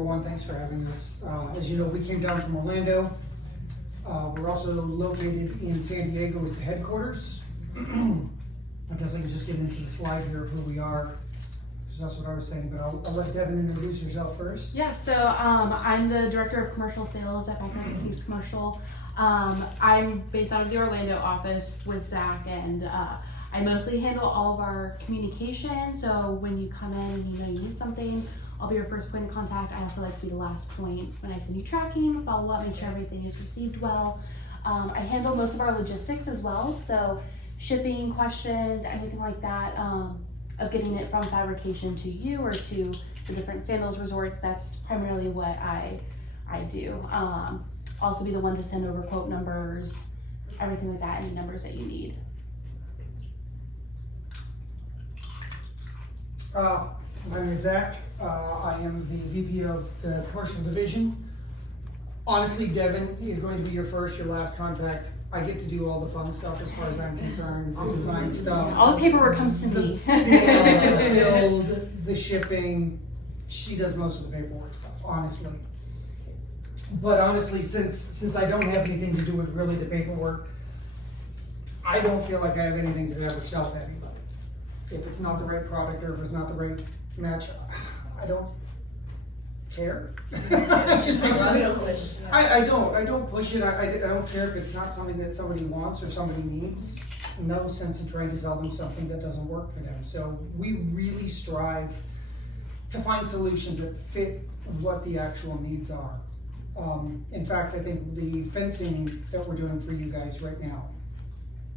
number one, thanks for having us. As you know, we came down from Orlando. We're also located in San Diego as the headquarters. I guess I can just get into the slide here of who we are, because that's what I was saying, but I'll let Devin introduce yourself first. Yeah, so I'm the Director of Commercial Sales at BYXS Commercial. I'm based out of the Orlando office with Zach, and I mostly handle all of our communication. So when you come in and you need something, I'll be your first point of contact. I also like to be the last point when I send you tracking, follow up, make sure everything is received well. I handle most of our logistics as well, so shipping, questions, anything like that, of getting it from fabrication to you or to the different sandals resorts. That's primarily what I do. Also be the one to send over quote numbers, everything like that, any numbers that you need. My name is Zach. I am the VP of the commercial division. Honestly, Devin is going to be your last contact. I get to do all the fun stuff as far as I'm concerned, the design stuff. All the paperwork comes to me. The build, the shipping. She does most of the paperwork stuff, honestly. But honestly, since I don't have anything to do with really the paperwork, I don't feel like I have anything to ever sell to anybody. If it's not the right product or if it's not the right match, I don't care. Just being honest. I don't push it. I don't care if it's not something that somebody wants or somebody needs. No sense in trying to sell them something that doesn't work for them. So we really strive to find solutions that fit what the actual needs are. In fact, I think the fencing that we're doing for you guys right now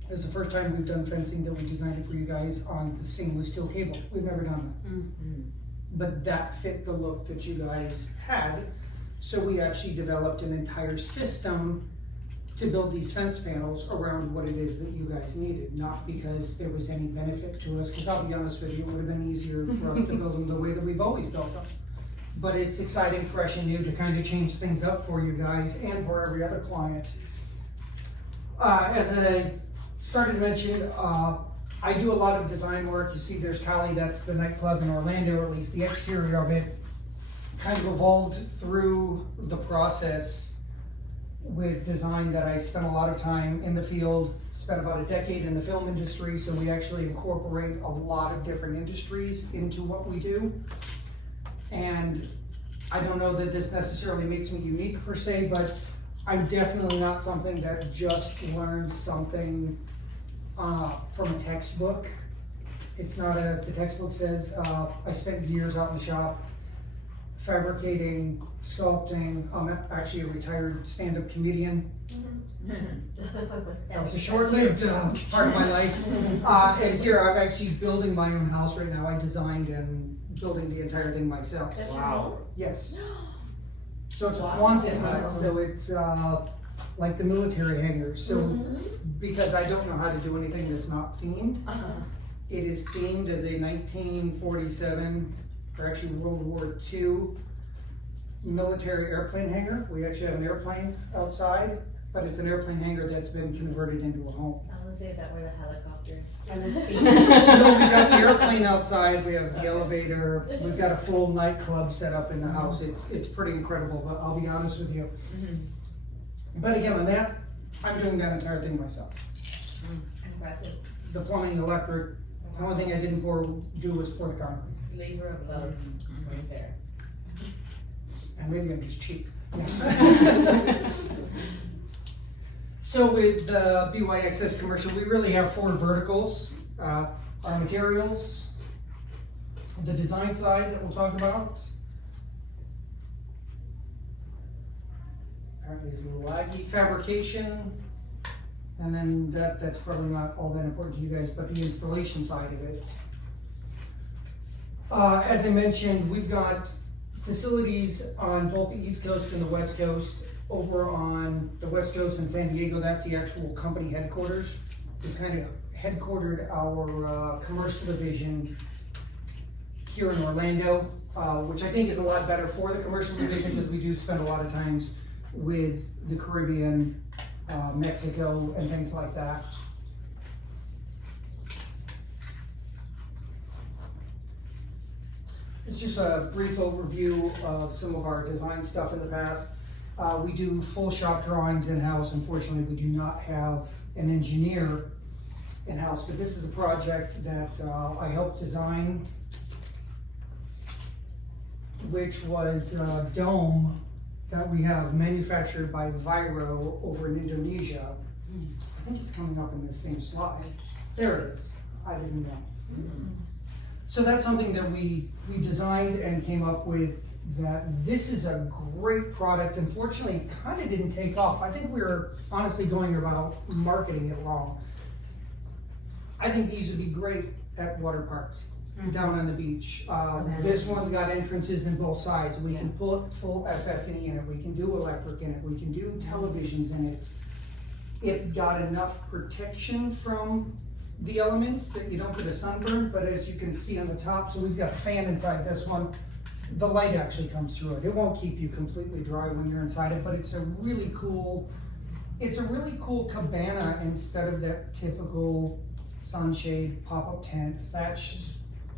is the first time we've done fencing that we designed it for you guys on the stainless steel cable. We've never done that. Mm-hmm. But that fit the look that you guys had. So we actually developed an entire system to build these fence panels around what it is that you guys needed, not because there was any benefit to us, because I'll be honest with you, it would have been easier for us to build them the way that we've always built them. But it's exciting, fresh and new to kind of change things up for you guys and for every other client. As I started to mention, I do a lot of design work. You see there's Cali, that's the nightclub in Orlando, or at least the exterior of it, kind of evolved through the process with design that I spent a lot of time in the field, spent about a decade in the film industry, so we actually incorporate a lot of different industries into what we do. And I don't know that this necessarily makes me unique per se, but I'm definitely not something that just learned something from a textbook. It's not the textbook says, I spent years out in the shop fabricating, sculpting. I'm actually a retired stand-up comedian. That was a short-lived part of my life. And here I'm actually building my own house right now. I designed and building the entire thing myself. Wow. Yes. So it's a Quonset hut, so it's like the military hangars. So because I don't know how to do anything that's not themed, it is themed as a 1947, or actually World War II military airplane hangar. We actually have an airplane outside, but it's an airplane hangar that's been converted into a home. I was gonna say, is that where the helicopter? And the speed. No, we've got the airplane outside, we have the elevator, we've got a full nightclub set up in the house. It's pretty incredible, but I'll be honest with you. But again, on that, I'm doing that entire thing myself. Impressive. The plumbing, electric, the only thing I didn't do was pour the concrete. Labor of love right there. And maybe I'm just cheap. So with BYXS Commercial, we really have 4 verticals. Our materials, the design side that we'll talk about. Apparently it's a little laggy. Fabrication, and then that's probably not all that important to you guys, but the installation side of it. As I mentioned, we've got facilities on both the East Coast and the West Coast. Over on the West Coast in San Diego, that's the actual company headquarters. We've kind of headquartered our commercial division here in Orlando, which I think is a lot better for the commercial division because we do spend a lot of times with the Caribbean, Mexico, and things like that. It's just a brief overview of some of our design stuff in the past. We do full shop drawings in-house. Unfortunately, we do not have an engineer in-house, but this is a project that I helped design, which was a dome that we have manufactured by Viro over in Indonesia. I think it's coming up in this same slide. There it is. I didn't know. So that's something that we designed and came up with, that this is a great product. Unfortunately, it kind of didn't take off. I think we were honestly going about marketing it wrong. I think these would be great at water parks down on the beach. This one's got entrances in both sides. We can put full FF&E in it. We can do electric in it. We can do televisions in it. It's got enough protection from the elements that you don't get a sunburn, but as you can see on the top, so we've got a fan inside this one. The light actually comes through it. It won't keep you completely dry when you're inside it, but it's a really cool cabana instead of that typical sunshade pop-up tent thatch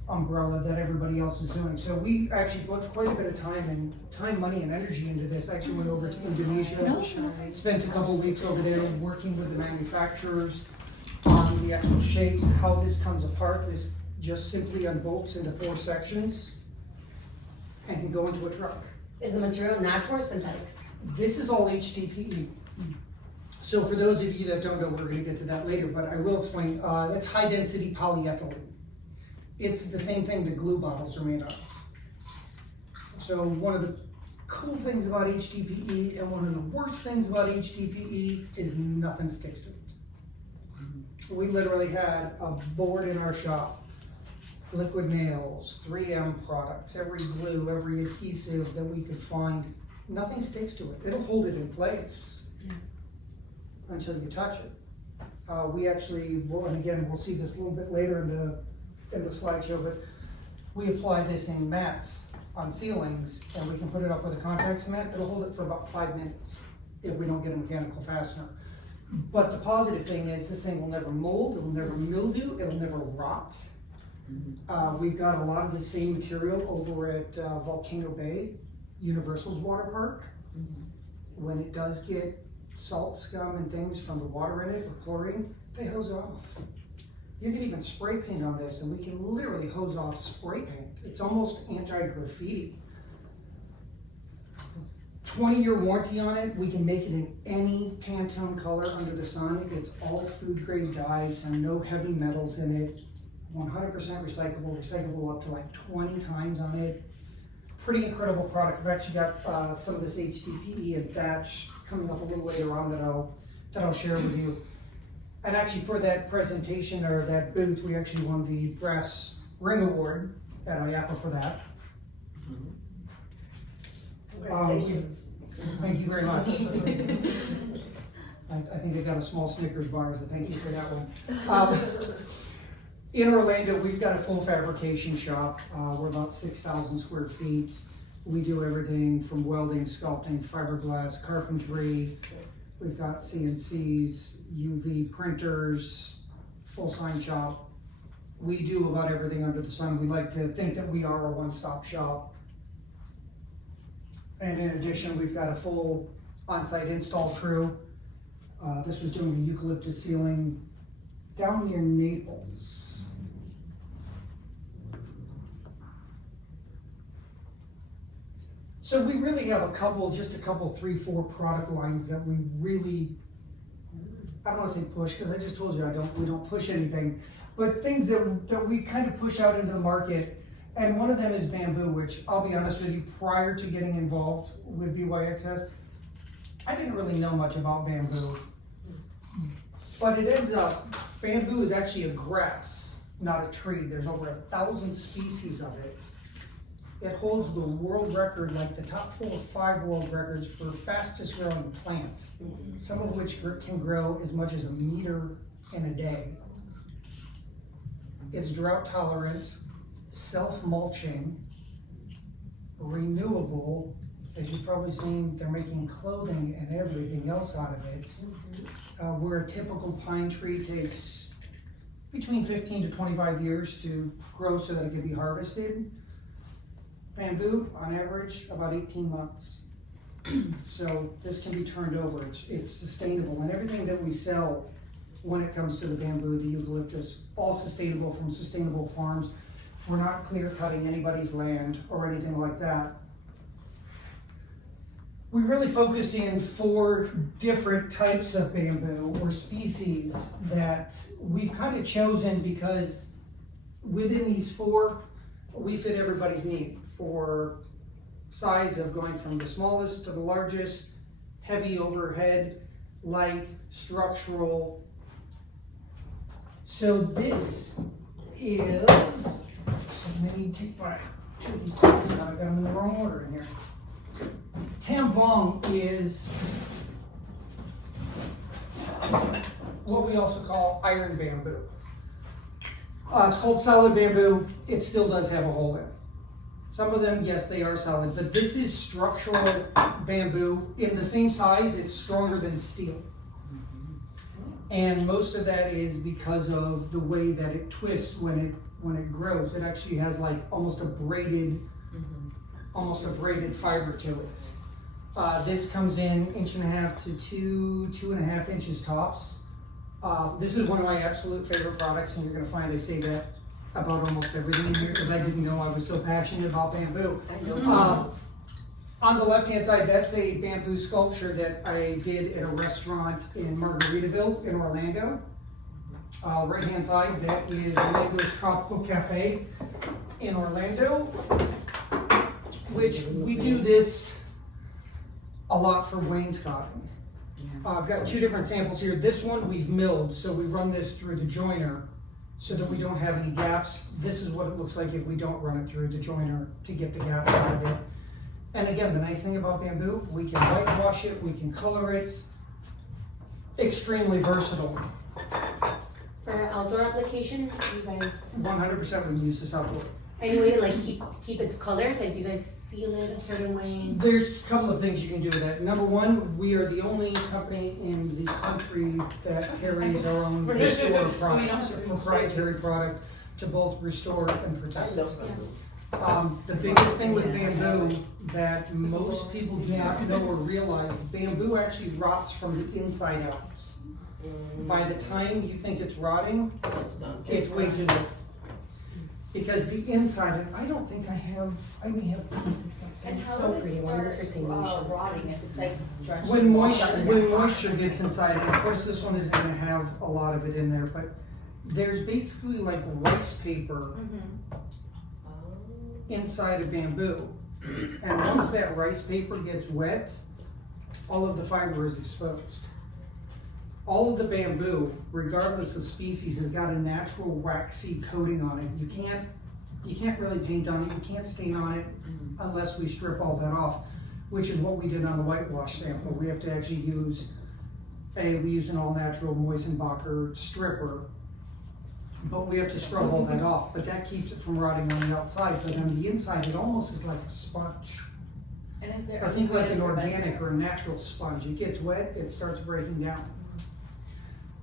umbrella that everybody else is doing. So we actually put quite a bit of time, money, and energy into this. I actually went over to Indonesia, spent a couple of weeks over there working with the manufacturers on the actual shapes, how this comes apart. This just simply unbolts into 4 sections and can go into a truck. Is the material natural or synthetic? This is all HDPE. So for those of you that don't know, we're gonna get to that later, but I will explain. That's high density polyethylene. It's the same thing that glue bottles are made of. So one of the cool things about HDPE and one of the worst things about HDPE is nothing sticks to it. We literally had a board in our shop, liquid nails, 3M products, every glue, every adhesive that we could find. Nothing sticks to it. It'll hold it in place until you touch it. We actually will, and again, we'll see this a little bit later in the slideshow, but we apply this in mats on ceilings, and we can put it up with a contact cement. It'll hold it for about 5 minutes if we don't get a mechanical fastener. But the positive thing is this thing will never mold, it'll never mildew, it'll never rot. We've got a lot of the same material over at Volcano Bay, Universal's water park. When it does get salt, scum, and things from the water in it, or chlorine, they hose it off. You can even spray paint on this, and we can literally hose off spray paint. It's almost anti-graffiti. 20-year warranty on it. We can make it in any Pantone color under the sun. It's all food grade dyes, so no heavy metals in it. 100% recyclable up to like 20 times on it. Pretty incredible product. We've actually got some of this HDPE and thatch coming up a little later on that I'll share with you. And actually for that presentation or that booth, we actually won the Brass Ring Award at IAPA for that. Thank you very much. I think I got a small Snickers bar as a thank you for that one. In Orlando, we've got a full fabrication shop. We're about 6,000 square feet. We do everything from welding, sculpting, fiberglass, carpentry. We've got CNCs, UV printers, full sign shop. We do about everything under the sun. We like to think that we are a one-stop shop. And in addition, we've got a full on-site install crew. This was doing the eucalyptus ceiling down near Naples. So we really have just a couple, 3, 4 product lines that we really, I don't want to say push, because I just told you we don't push anything, but things that we kind of push out into the market. And one of them is bamboo, which I'll be honest with you, prior to getting involved with BYXS, I didn't really know much about bamboo. But it ends up, bamboo is actually a grass, not a tree. There's over 1,000 species of it. It holds the world record, like the top 4 or 5 world records for fastest growing plant, some of which can grow as much as 1 meter in a day. It's drought tolerant, self-mulching, renewable. As you've probably seen, they're making clothing and everything else out of it. Where a typical pine tree takes between 15 to 25 years to grow so that it can be harvested, bamboo, on average, about 18 months. So this can be turned over, it's sustainable, and everything that we sell when it comes to the bamboo, the eucalyptus, all sustainable from sustainable farms. We're not clear cutting anybody's land or anything like that. We really focus in 4 different types of bamboo or species that we've kind of chosen because within these 4, we fit everybody's need for size of going from the smallest to the largest, heavy overhead, light, structural. So this is, so let me take my 2 of these pieces out, I got them in the wrong order in here. Tam Vong is what we also call iron bamboo. It's called solid bamboo. It still does have a hole in it. Some of them, yes, they are solid, but this is structural bamboo. In the same size, it's stronger than steel. And most of that is because of the way that it twists when it grows. It actually has like almost a braided fiber to it. This comes in 1.5 to 2.5 inches tops. This is one of my absolute favorite products, and you're gonna find I say that about almost everything in here because I didn't know I was so passionate about bamboo. On the left-hand side, that's a bamboo sculpture that I did at a restaurant in Margaritaville in Orlando. Right-hand side, that is Orlando's Tropical Cafe in Orlando, which we do this a lot for wainscoting. I've got 2 different samples here. This one we've milled, so we run this through the joiner so that we don't have any gaps. This is what it looks like if we don't run it through the joiner to get the gaps out of it. And again, the nice thing about bamboo, we can whitewash it, we can color it. Extremely versatile. For outdoor application, you guys, 100% we use this outdoor. any way to like keep its color? Like, do you guys seal it a certain way? There's a couple of things you can do with that. Number one, we are the only company in the country that carries our own restore products, a proprietary product to both restore and protect. The biggest thing with bamboo that most people do not know or realize, bamboo actually rots from the inside out. By the time you think it's rotting, it's way too late. Because the inside, and I don't think I may have pieces. And how So would pretty. it One of start those for singing. rotting if it's like drenched When in moisture gets inside, and of course this one isn't gonna have a lot of it in there, but there's basically like rice paper inside of bamboo. And once that rice paper gets wet, all of the fiber is exposed. All of the bamboo, regardless of species, has got a natural waxy coating on it. You can't really paint on it, you can't stain on it unless we strip all that off, which is what we did on the whitewash sample. We have to actually use we use an all-natural Moisenbacher stripper, but we have to scrub all that off. But that keeps it from rotting on the outside, but on the inside, it almost is like a sponge. And is there I any think way like to an prevent organic that? or a natural sponge. It gets wet, it starts breaking down.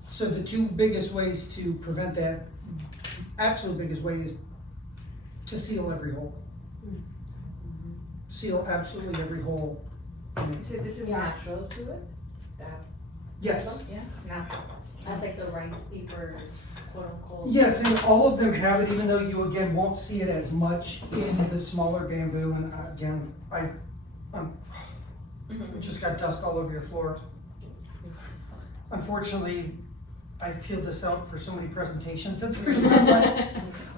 So the 2 biggest ways to prevent that, absolute biggest way is to seal every hole. Seal absolutely every hole. So this is natural to it? That, Yes, yeah, it's natural. That's like the rice paper, quote unquote. yes, and all of them have it, even though you again won't see it as much in the smaller bamboo. And again, I just got dust all over your floor. Unfortunately, I peeled this out for so many presentations that there's not like,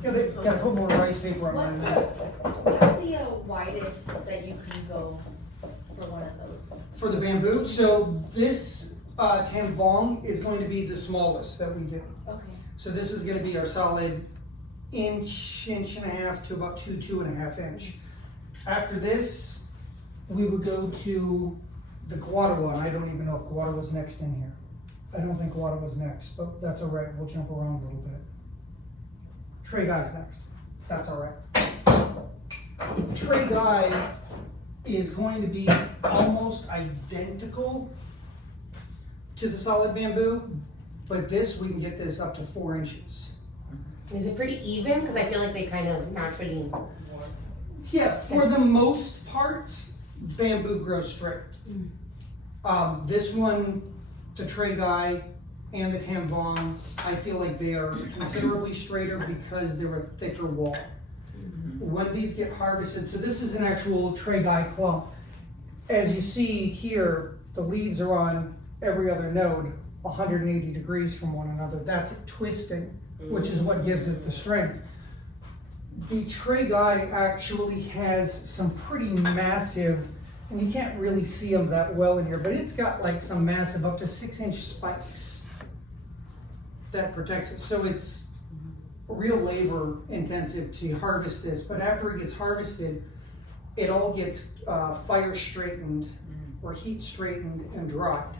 gotta put more rice paper on my list. What's the widest that you can go for one of those? For the bamboo, so this Tam Vong is going to be the smallest that we do. Okay. So this is gonna be our solid inch and a half to about 2.5 inch. After this, we would go to the Guadawa, and I don't even know if Guadawa's next in here. I don't think Guadawa's next, but that's all right, we'll jump around a little bit. Trey Guy's next, that's all right. Trey Guy is going to be almost identical to the solid bamboo, but this, we can get this up to 4 inches. Is it pretty even? Because I feel like they kind of naturally. Yeah, for the most part, bamboo grows straight. This one, the tray guy and the tam vong, I feel like they are considerably straighter because they're a thicker wall. When these get harvested, so this is an actual tray guy clump. As you see here, the leaves are on every other node, 180 degrees from one another. That's twisting, which is what gives it the strength. The tray guy actually has some pretty massive, and you can't really see them that well in here, but it's got like some massive up to 6-inch spikes that protects it. So it's real labor intensive to harvest this, but after it gets harvested, it all gets fire straightened or heat straightened and dried.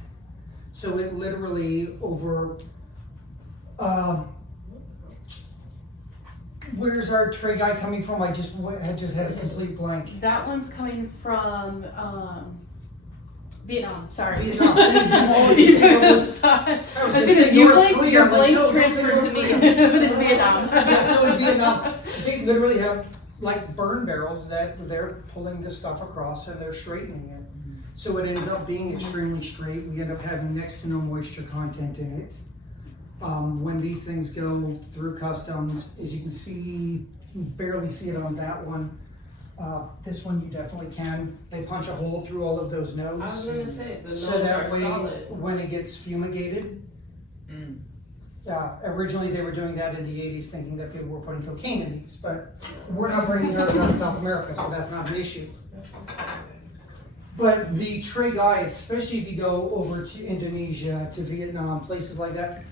So it literally over, where's our tray guy coming from? I just had a complete blank. That one's coming from Vietnam. Sorry. Vietnam. Thank you. As soon as you blinked, your blank transferred to me, but it's Vietnam. Yeah, so in Vietnam, they literally have like burn barrels that they're pulling this stuff across and they're straightening it. So it ends up being extremely straight. We end up having next to no moisture content in it. When these things go through customs, as you can see, you barely see it on that one. This one you definitely can. They punch a hole through all of those nodes. I was gonna say, the nodes So that are way, solid. when it gets fumigated, originally they were doing that in the 80s thinking that people were putting cocaine in these, but we're not bringing those out of South America, so that's not an issue. But the tray guy, especially if you go over to Indonesia, to Vietnam, places like that,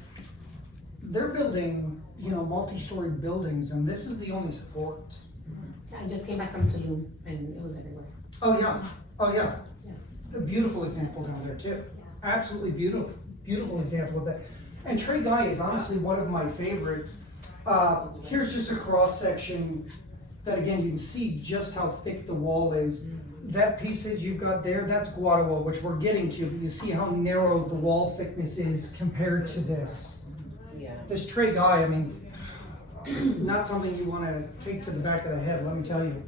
they're building, multi-story buildings, and this is the only support. I just came back from Tulum and it was everywhere. Oh yeah, oh yeah. Yeah. A beautiful example down there too. Absolutely beautiful example of that. And tray guy is honestly one of my favorites. Here's just a cross section that again, you can see just how thick the wall is. That piece that you've got there, that's Guadua, which we're getting to, but you see how narrow the wall thickness is compared to this. Yeah. This tray guy, I mean, not something you want to take to the back of the head, let me tell you.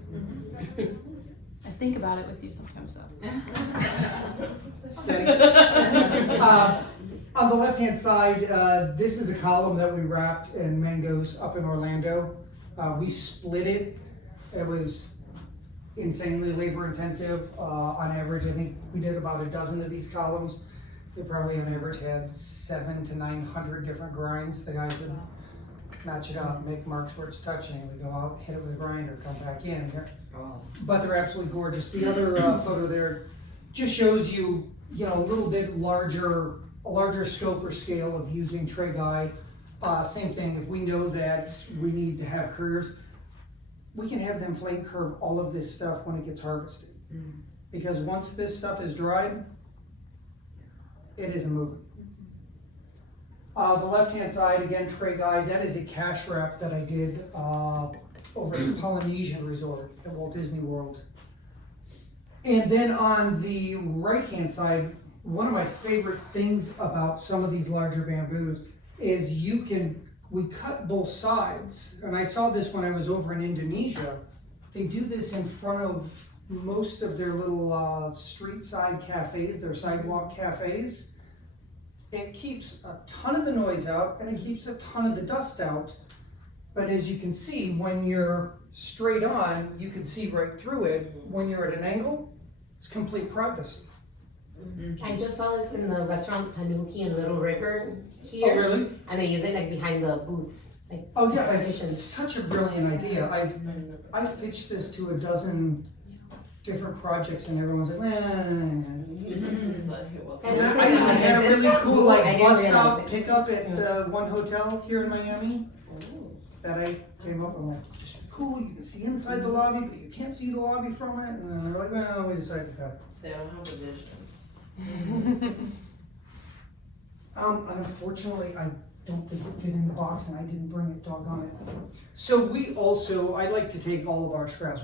I think about it with you sometimes though. Steady. On the left-hand side, this is a column that we wrapped in mangoes up in Orlando. We split it. It was insanely labor intensive. On average, I think we did about a dozen of these columns. They probably on average had 700 to 900 different grinds. The guys would match it up, make marks where it's touching. We go out, hit it with a grinder, come back in. But they're absolutely gorgeous. The other photo there just shows you, a little bit larger, a larger scope or scale of using tray guy. Same thing, if we know that we need to have curves, we can have them flame curve all of this stuff when it gets harvested. Because once this stuff is dried, it isn't moving. The left-hand side, again, tray guy, that is a cash wrap that I did over at the Polynesian Resort at Walt Disney World. And then on the right-hand side, one of my favorite things about some of these larger bamboos is we cut both sides. And I saw this when I was over in Indonesia. They do this in front of most of their little street side cafes, their sidewalk cafes. It keeps a ton of the noise out and it keeps a ton of the dust out. But as you can see, when you're straight on, you can see right through it. When you're at an angle, it's complete privacy. I just saw this in the restaurant Tanuki in Little River here. Oh, really? And they use it like behind the booths. Oh yeah, it's such a brilliant idea. I've pitched this to a dozen different projects and everyone's like, I even had a really cool bus stop pickup at one hotel here in Miami that I came up with. This is cool, you can see inside the lobby, but you can't see the lobby from it. And they're like, well, we decided to cut it. They don't have a vision. Unfortunately, I don't think it fit in the box and I didn't bring it, doggone it. So I like to take all of our scraps.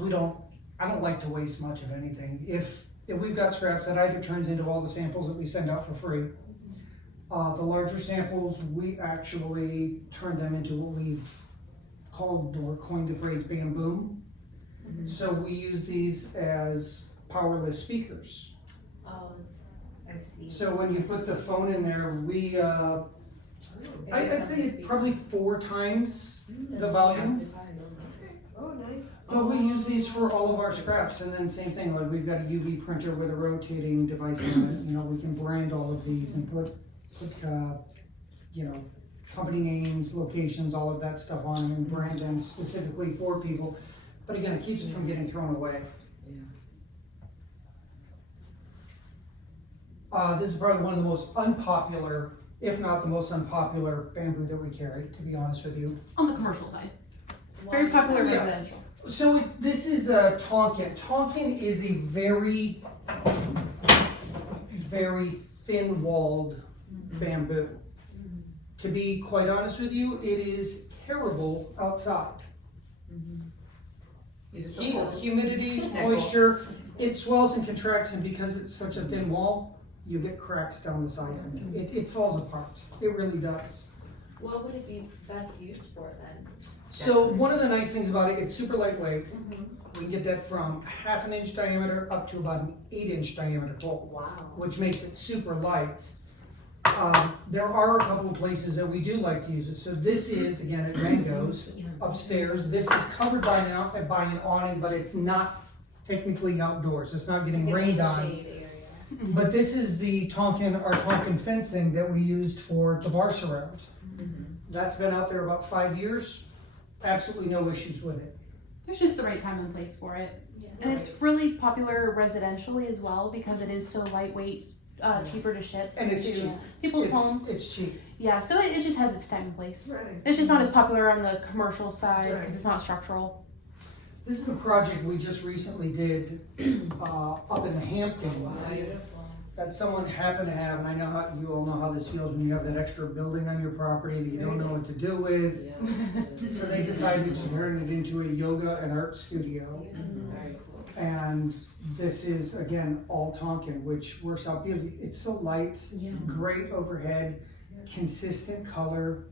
I don't like to waste much of anything. If we've got scraps, that either turns into all the samples that we send out for free. The larger samples, we actually turn them into what we've called or coined the phrase bam boom. So we use these as powerless speakers. Oh, I see. So when you put the phone in there, I'd say it's probably 4 times the volume. Oh, nice. But we use these for all of our scraps, and then same thing, like we've got a UV printer with a rotating device on it, you know, we can brand all of these and put you know, company names, locations, all of that stuff on them and brand them specifically for people. But again, it keeps it from getting thrown away. This is probably one of the most unpopular, if not the most unpopular bamboo that we carry, to be honest with you. On the commercial side. Very popular Yeah. residential. So this is a Tonkin. Tonkin is a very, very thin-walled bamboo. To be quite honest with you, it is terrible outside. Heat, humidity, moisture, it swells and contracts, and because it's such a thin wall, you get cracks down the sides of it. It falls apart. It really does. What would it be best used for then? So one of the nice things about it, it's super lightweight. We can get that from 1/2 inch diameter up to about an 8-inch diameter hole, Wow. which makes it super light. There are a couple of places that we do like to use it. So this is, again, at Mango's upstairs. This is covered by an awning, but it's not technically outdoors. It's not getting rained on. Shade area. But this is the our Tonkin fencing that we used for the bar surround. That's been out there about 5 years. Absolutely no issues with it. There's just the right time and place for it. Yeah. And it's really popular residentially as well because it is so lightweight, cheaper to ship And it's to cheap. people's homes. It's cheap. Yeah, so it just has its time and place. Right. It's just not as popular on the commercial side Right. because it's not structural. This is a project we just recently did up in the Hamptons. Nice. That someone happened to have, and I know how you all know how this feels when you have that extra building on your property that you don't know what to do with. So they decided to turn it into a yoga and art studio. Very cool. And this is, again, all Tonkin, which works out beautifully. It's so light, great overhead, consistent color,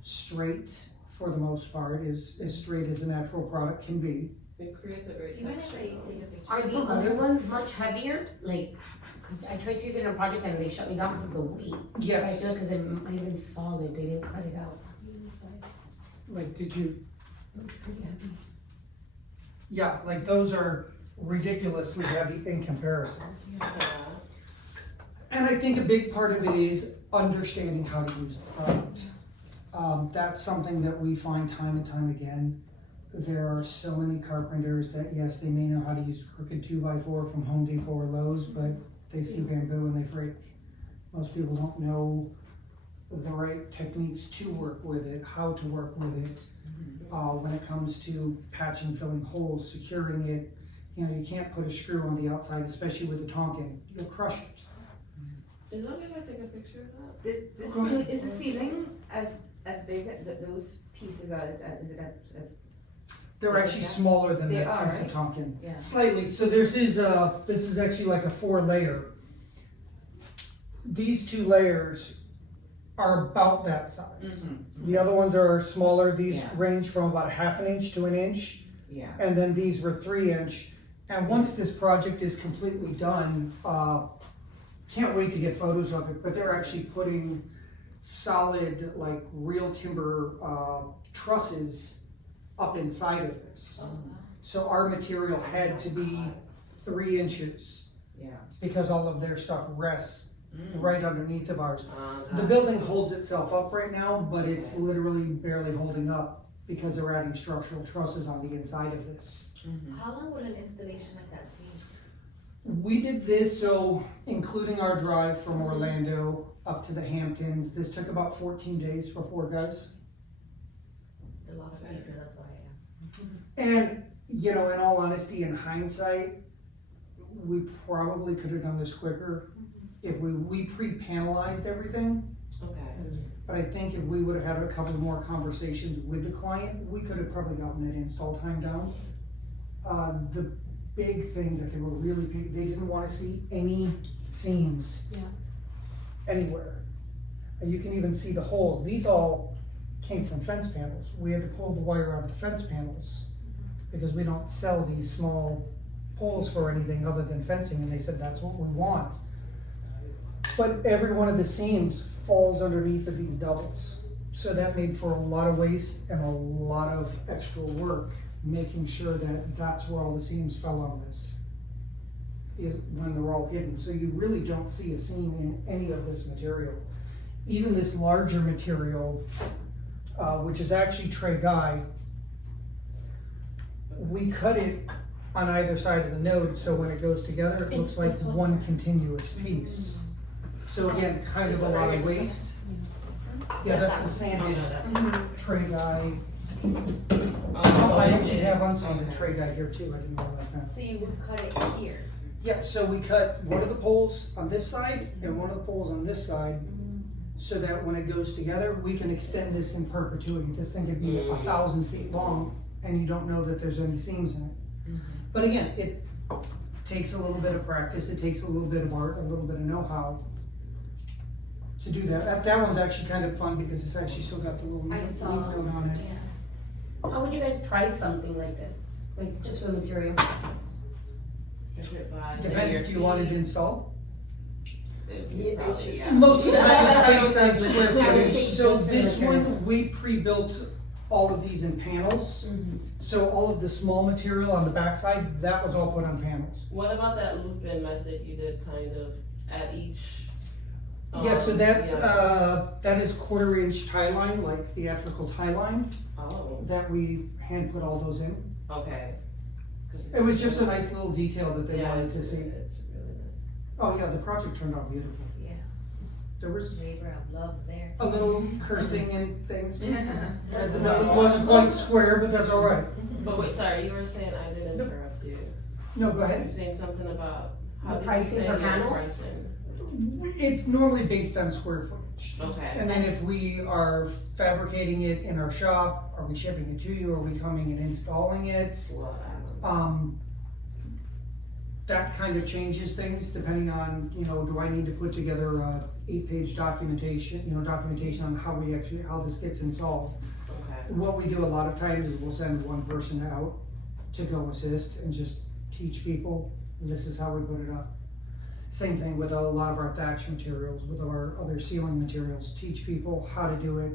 straight for the most part, as straight as a natural product can be. It creates a great Do you mind if texture. I take a picture? Are the other ones much heavier? Like, cause I tried to use it in a project and they shut me down because of the weight. Yes. I feel cause it might have been solid, they didn't cut it out. Like, did you? It was pretty heavy. Yeah, like those are ridiculously heavy in comparison. Yeah. And I think a big part of it is understanding how to use the product. That's something that we find time and time again. There are so many carpenters that, yes, they may know how to use a crooked 2x4 from Home Depot or Lowe's, but they see bamboo and they freak. Most people don't know the right techniques to work with it, how to work with it. When it comes to patching, filling holes, securing it, you know, you can't put a screw on the outside, especially with the Tonkin. You'll crush it. Is it okay if I take a picture of that? Is the ceiling as big, those pieces are, is it as? They're actually smaller than They that are, piece of right? Tonkin. Yeah. Slightly. So this is actually like a 4-layer. These 2 layers are about that size. The other ones are smaller. These Yeah. range from about 1/2 inch to 1 inch. Yeah. And then these were 3 inch. And once this project is completely done, can't wait to get photos of it, but they're actually putting solid, like real timber trusses up inside of this. So our material had to be 3 inches Yeah. because all of their stuff rests right underneath of ours. The got building holds itself up right now, but it's literally barely holding up because they're adding structural trusses on the inside of this. How long would an installation like that take? We did this, so including our drive from Orlando up to the Hamptons, this took about 14 days for 4 guys. It's a lot of pieces, that's why, And, you know, in all honesty, in hindsight, we probably could have done this quicker if we pre-panelized everything. Okay. But I think if we would have had a couple more conversations with the client, we could have probably gotten that install time down. The big thing that they were really big, they didn't want to see any seams anywhere. And you can even see the holes. These all came from fence panels. We had to pull the wire out of the fence panels because we don't sell these small poles for anything other than fencing, and they said that's what we want. But every one of the seams falls underneath of these doubles. So that made for a lot of waste and a lot of extra work, making sure that that's where all the seams fell on this, is when they're all hidden. So you really don't see a seam in any of this material. Even this larger material, which is actually tray guy, we cut it on either side of the node, so when it goes together, it It's looks like this one one here. continuous piece. So again, kind of a lot of waste. Yeah, that's the sanded tray guy. Oh, I actually have unsanded tray guy here too, I didn't realize that. So you would cut it here. Yeah, so we cut one of the poles on this side and one of the poles on this side, so that when it goes together, we can extend this in perpetuity. This thing could be 1,000 feet long, and you don't know that there's any seams in it. But again, it takes a little bit of practice, it takes a little bit of art, a little bit of know-how to do that. That one's actually kind of fun because it's actually still got the little I leaf saw. note on it. How would you guys price something like this? Like, just for the material? Depends, do you want it installed? Yeah. Most of the time it's based on square Yeah, footage, it's so just this material. one, we pre-built all of these in panels. So all of the small material on the backside, that was all put on panels. What about that loop-in method you did kind of at each? Yeah, so that's, yeah. that is 1/4 inch tie line, like theatrical tie line, Oh, that we hand put all those in. okay. It was just a nice little detail that they Yeah, wanted to it's see. really nice. Oh yeah, the project turned out beautiful. Yeah. There was Labor of love there. a little cursing and things. Yeah. As the building wasn't quite square, but that's all right. But wait, sorry, you were saying, I didn't Nope. interrupt you. No, go You were ahead. saying something about how The did you pricing say for your panels? pricing? It's normally based on square footage. Okay. And then if we are fabricating it in our shop, are we shipping it to you, are we coming and installing it? Well, I don't know. That kind of changes things depending on, do I need to put together a 8-page documentation, documentation on how this gets installed. Okay. What we do a lot of times is we'll send one person out to go assist and just teach people, this is how we put it up. Same thing with a lot of our thatch materials, with our other ceiling materials, teach people how to do it.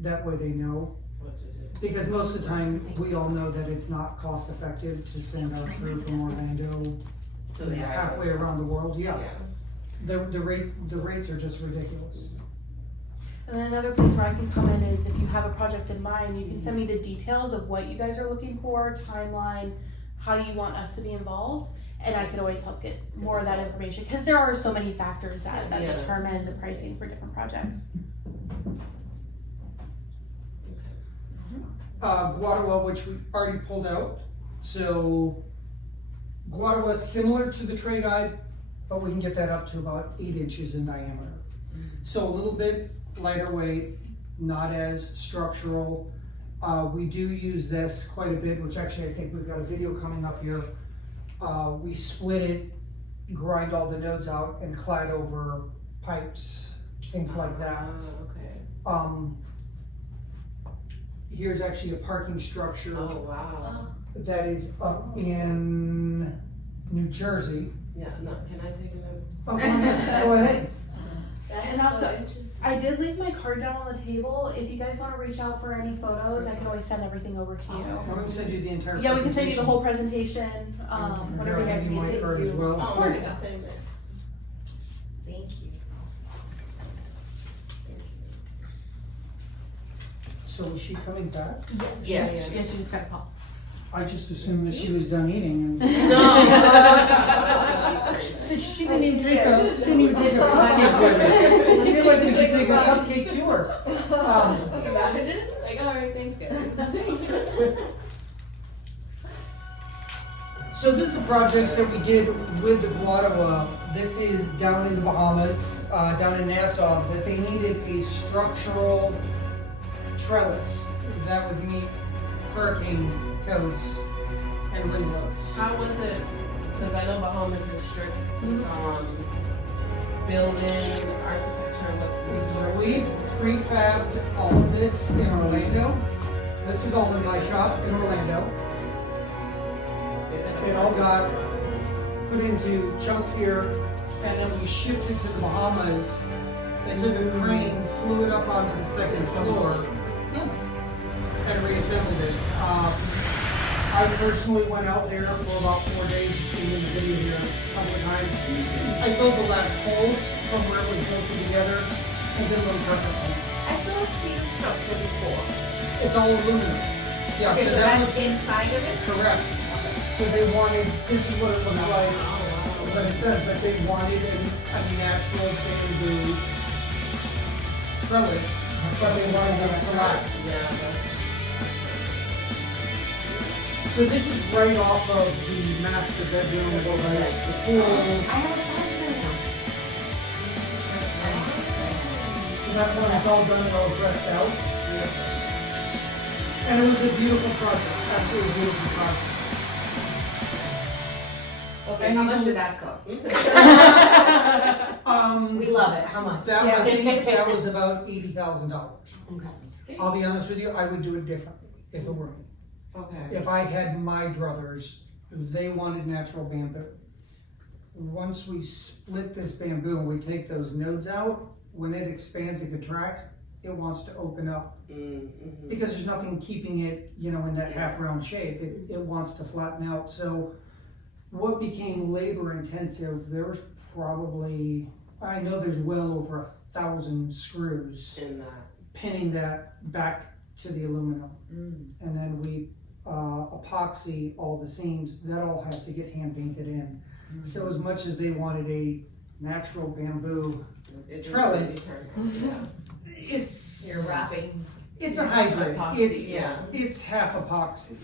That way they know, What to do. because most of the time, we all know that it's not cost effective to send our crew from Orlando To the halfway islands. around the world, yeah. Yeah. The rates are just ridiculous. And then another place where I can come in is if you have a project in mind, you can send me the details of what you guys are looking for, timeline, how you want us to be involved, and I can always help get more of that information, because there are so many factors that Yeah. determine the pricing for different projects. Guadawa, which we already pulled out. So Guadawa is similar to the tray guide, but we can get that up to about 8 inches in diameter. So a little bit lighter weight, not as structural. We do use this quite a bit, which actually I think we've got a video coming up here. We split it, grind all the nodes out and clad over pipes, things like that. Okay. Here's actually a parking structure Oh, wow. that is up in New Jersey. Yeah, no, can I take a note? Oh, go ahead, go ahead. And also, I did leave my card down on the table. If you guys want to reach out for any photos, I can always send everything over to you. I'm gonna send you the entire Yeah, we can send you the presentation. whole presentation, whatever you Here, I'll guys give you my need. card as well. Oh, course. okay, same there. Thank you. So is she coming back? Yes, yeah, she just got a call. I just assumed that she was done eating and. So she didn't even take a cupcake with her. I feel like we should take a cupcake to her. Imagine, like, alright, thanks guys. So this is the project that we did with the Guadawa. This is down in the Bahamas, down in Nassau, that they needed a structural trellis that would meet hurricane codes and wind loads. How was it? Because I know Bahamas is strict building, architecture, what We resources. prefabbed all of this in Orlando. This is all in my shop in Orlando. It all got put into chunks here, and then we shipped it to the Bahamas. They took a crane, flew it up onto the second floor, and reassembled it. I personally went out there for about 4 days, seen in the video here a couple of times. I filled the last holes from where it was bolted together, and did a little touch-up on it. I saw a steel structure before. It's all aluminum. Yeah, Okay, so so that that's was inside of it? correct. So they wanted, this is what it looks like, but instead, but they wanted a natural bamboo trellis, but they wanted it to last. So this is right off of the master bedroom, right next to the pool. I have a question now. So that's when it's all done and all dressed out. And it was a beautiful project, absolutely beautiful project. Okay, And how you much can- did that cost? We love it, how much? That, I think that was about $80,000. Okay. I'll be honest with you, I would do it differently if it were me. Okay. If I had my druthers, they wanted natural bamboo. Once we split this bamboo and we take those nodes out, when it expands and contracts, it wants to open up. Mm-hmm. Because there's nothing keeping it, you know, in that half round shape. It wants to flatten out. So what became labor intensive, there was probably, I know there's well over 1,000 screws In that. pinning that back to the aluminum. And then we epoxy all the seams. That all has to get hand painted in. So as much as they wanted a natural bamboo trellis, it's You're wrapping. it's a hybrid. Epoxy, yeah. It's half epoxy.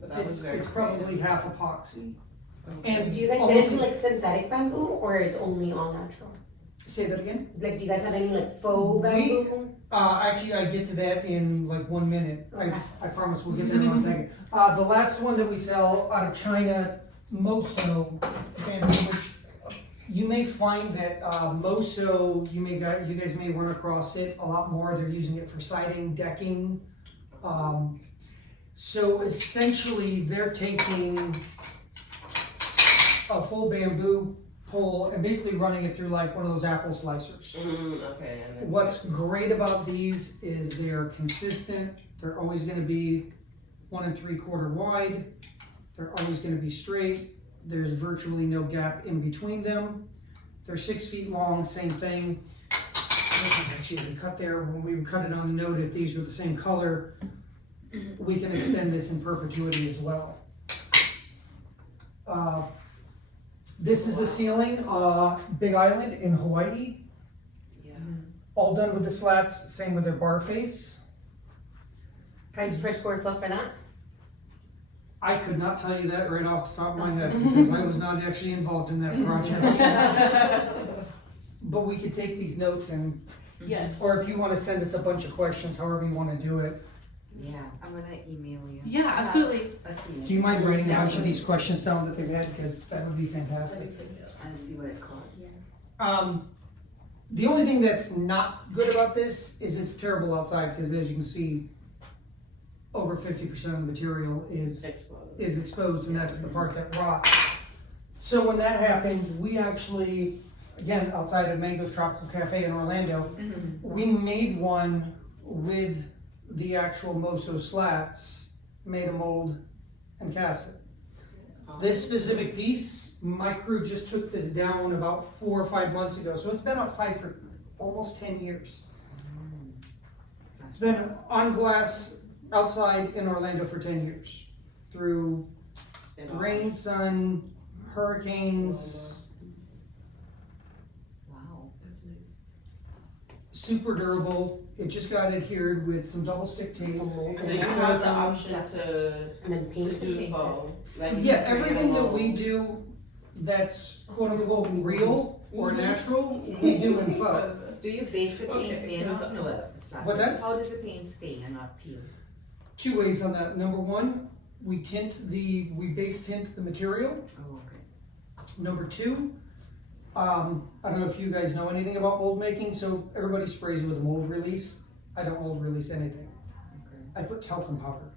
But that was It's, very it's probably half epoxy. And And do you guys get almost- into like synthetic bamboo or it's only all natural? say that again? Like, do you guys have any like faux We- bamboo? Actually, I get to that in like 1 minute. Okay. I promise we'll get there in 1 second. The last one that we sell out of China, Moso bamboo, which you may find that Moso, you guys may run across it a lot more. They're using it for siding, decking. So essentially, they're taking a full bamboo pole and basically running it through like one of those apple slicers. Okay. And then What's great about these is they're consistent. They're always going to be 1 3/4 wide. They're always going to be straight. There's virtually no gap in between them. They're 6 feet long, same thing. Actually, we cut there when we cut it on the note. If these were the same color, we can extend this in perpetuity as well. This is a ceiling, Big Island in Hawaii. Yeah. All done with the slats, same with their bar face. Price per square foot for that? I could not tell you that right off the top of my head because I was not actually involved in that project. But we could take these notes and, Yes. or if you want to send us a bunch of questions, however you want to do it. Yeah, I'm gonna email you. Yeah, absolutely. A ceiling. Do you mind writing a bunch of these questions down that they've had, because that would be fantastic. And see what it costs. The only thing that's not good about this is it's terrible outside, because as you can see, over 50% of the material is exposed, and that's the part that rots. So when that happens, we actually, again, outside of Mango's Tropical Cafe in Orlando, we made one with the actual Moso slats, made a mold and cast it. This specific piece, my crew just took this down about 4 or 5 months ago, so it's been outside for almost 10 years. It's been on glass outside in Orlando for 10 years, through rain, sun, hurricanes. Wow. That's nice. Super durable. It just got adhered with some double stick tape. So you have the option to And then paint it? do faux. Like you Yeah, create a everything that we mold. do that's quote unquote real or natural, we do in faux. Do you bake the paint Okay. in? No, it's plastic. What's that? How does the paint stay and not peel? 2 ways on that. Number one, we base tint the material. Oh, okay. Number two, I don't know if you guys know anything about mold making, so everybody sprays with a mold release. I don't mold release anything. Okay. I put talcum powder,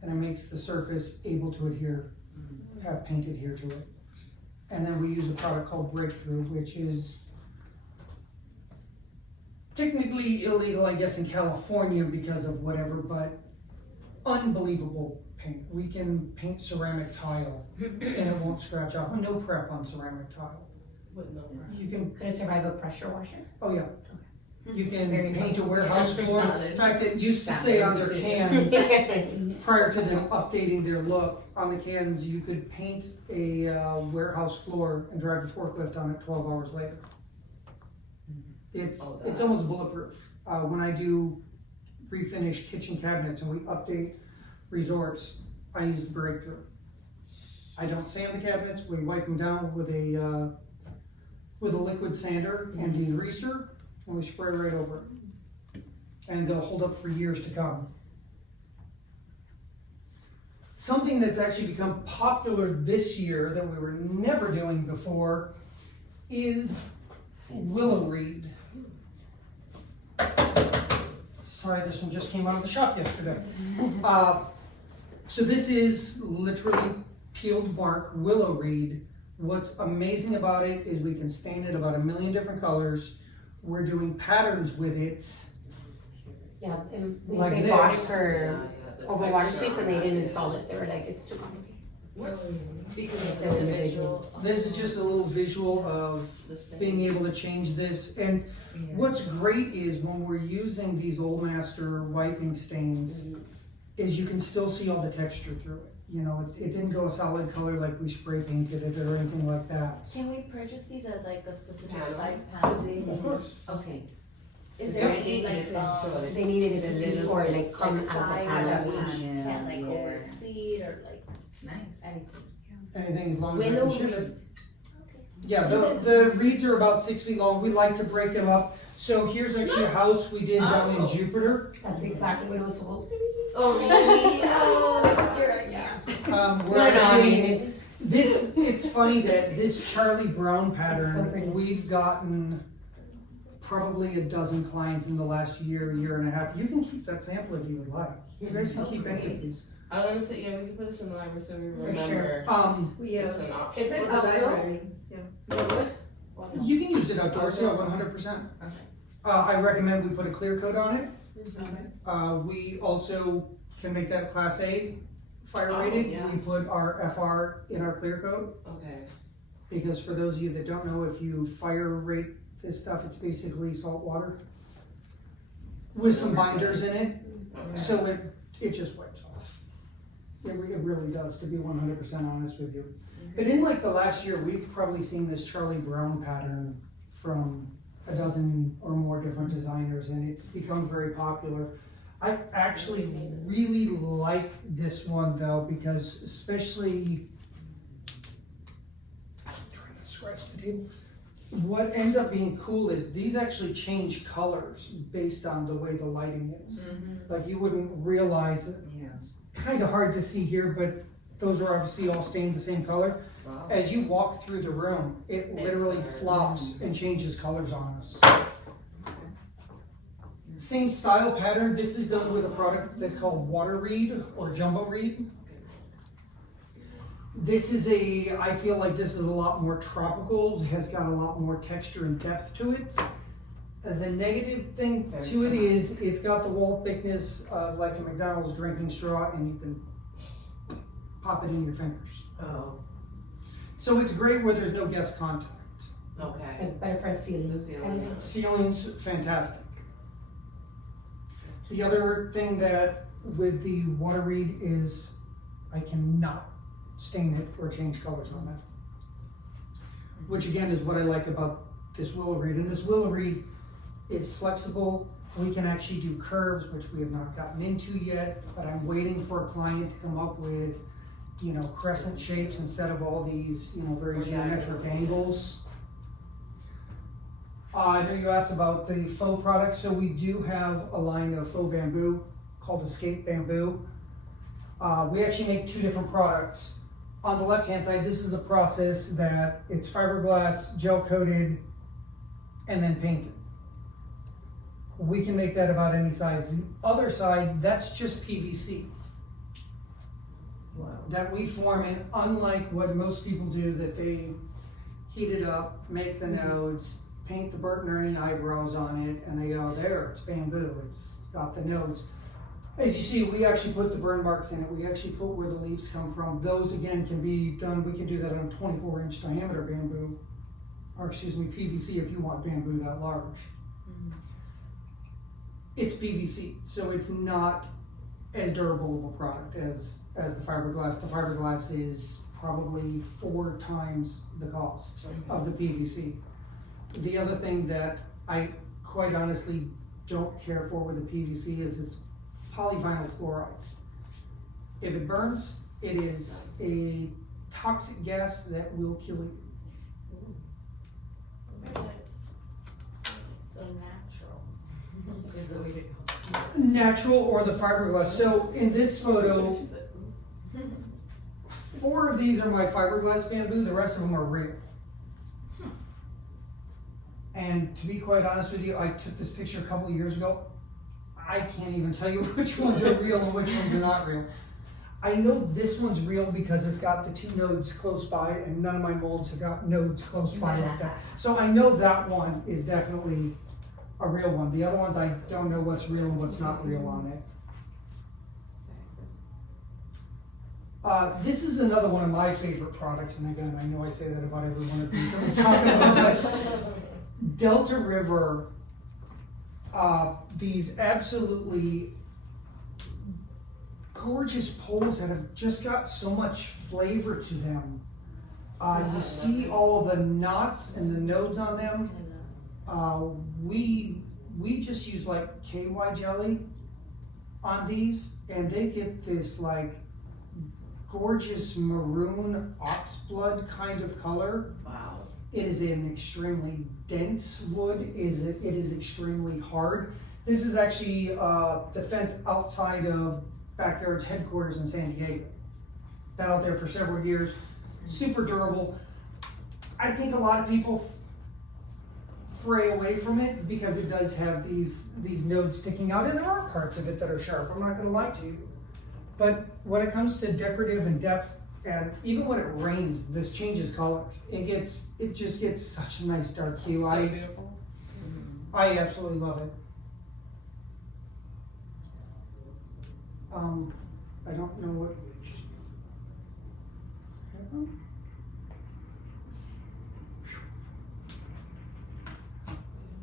and it makes the surface able to adhere have paint adhere to it. And then we use a product called Breakthrough, which is technically illegal, I guess, in California because of whatever, but unbelievable paint. We can paint ceramic tile and it won't scratch off. No prep on ceramic tile. With no prep. You can, Could it survive a pressure washer? oh yeah. You can Very paint a good. warehouse Yeah. floor. In fact, it used to say on their cans, prior to them updating their look, on the cans, you could paint a warehouse floor and drive a forklift on it 12 hours later. It's almost bulletproof. When I do refinish kitchen cabinets and we update resorts, I use the Breakthrough. I don't sand the cabinets. We wipe them down with a liquid sander and degreaser, and we spray right over it. And they'll hold up for years to come. Something that's actually become popular this year that we were never doing before is willow reed. Sorry, this one just came out of the shop yesterday. So this is literally peeled bark willow reed. What's amazing about it is we can stain it about 1 million different colors. We're doing patterns with it. Yeah, and Like they bought it this. for over Water Streets and they didn't install it. They were like, it's too complicated. Because it's That's individual. This is just a little visual of being able to change this. And what's great is when we're using these Old Master wiping stains, is you can still see all the texture through it. You know, it didn't go a solid color like we spray painted it or anything like that. Can we purchase these as like a specific Panel. size panel? Of course. Okay. Is there any like, They needed it to be or like come like as a size panel that we each. can't like Yeah. over exceed or like Nice. anything? Anything as long as I Willow can ship it. reed. Yeah, the reeds are about 6 feet long. We like to break them up. So here's actually a house we did down in Jupiter. That's exactly what it was supposed to be. Oh really? Oh, you're right, yeah. We're No, I actually, mean, it's, it's funny that this Charlie Brown It's so pattern, pretty. we've gotten probably a dozen clients in the last year and a half. You can keep that sample if you would like. You guys can keep any of these. I was gonna say, yeah, we can put this in the library so we For remember. Sure. It's an option. Is it For the outdoor? library. You can use it outdoors, yeah, 100%. Okay. I recommend we put a clear coat on it. Okay. We also can make that Class A fire rated. yeah. We put our FR in our clear coat, Okay. because for those of you that don't know, if you fire rate this stuff, it's basically salt water with some binders in it, Okay. so it just wipes off. It really does, to be 100% honest with you. But in like the last year, we've probably seen this Charlie Brown pattern from a dozen or more different designers, and it's become very popular. I actually really like this one though, because especially, I'm trying to scratch the table. What ends up being cool is these actually change colors based on the way the lighting is. Like you wouldn't realize it. Yeah. It's kind of hard to see here, but those are obviously all stained the same color. Wow. As you walk through the room, it literally flops and changes colors on us. Same style pattern. This is done with a product they call water reed or jumbo reed. This is I feel like this is a lot more tropical, has got a lot more texture and depth to it. The negative thing to it is it's got the wall thickness of like a McDonald's drinking straw, and you can pop it in your fingers. Oh. So it's great where there's no guest contact. Okay. Like better for a ceiling. The ceiling, kind of yeah. thing. Ceiling's fantastic. The other thing that with the water reed is I cannot stain it or change colors on that. Which again is what I like about this willow reed. And this willow reed is flexible. We can actually do curves, which we have not gotten into yet, but I'm waiting for a client to come up with, you know, crescent shapes instead of all these, you know, very Or geometric diagonal. angles. I know you asked about the faux products, so we do have a line of faux bamboo called Escape Bamboo. We actually make two different products. On the left-hand side, this is the process that it's fiberglass, gel-coated, and then painted. We can make that about any size. The other side, that's just PVC. that we form, and unlike what most people do, that they heat it up, make the nodes, paint the Bert and Ernie eyebrows on it, and they go, there, it's bamboo, it's got the nodes. As you see, we actually put the burn marks in it, we actually put where the leaves come from. Those again can be done, we can do that on 24-inch diameter bamboo, or excuse me, PVC if you want bamboo that large. It's PVC, so it's not as durable of a product as the fiberglass. The fiberglass is probably 4 times the cost of the PVC. The other thing that I quite honestly don't care for with the PVC is polyvinyl chloride. If it burns, it is a toxic gas that will kill you. So natural. Is the way to go. Natural or the fiberglass. So in this photo, 4 of these are my fiberglass bamboo, the rest of them are real. And to be quite honest with you, I took this picture a couple of years ago. I can't even tell you which ones are real and which ones are not real. I know this one's real because it's got the 2 nodes close by, and none of my molds have got nodes close by like that. So I know that one is definitely a real one. The other ones, I don't know what's real and what's not real on it. This is another one of my favorite products, and again, I know I say that about every one of these that we talk about, but Delta River, these absolutely gorgeous poles that have just got so much flavor to them. You see all the knots and the nodes on them. We just use like KY jelly on these, and they get this like gorgeous maroon oxblood kind of color. Wow. It is an extremely dense wood. It is extremely hard. This is actually the fence outside of Backyard's headquarters in San Diego. Been out there for several years. Super durable. I think a lot of people fray away from it because it does have these nodes sticking out, and there are parts of it that are sharp. I'm not going to lie to you. But when it comes to decorative and depth, and even when it rains, this changes color. It just gets such a nice dark hue. So beautiful. I absolutely love it. I don't know what.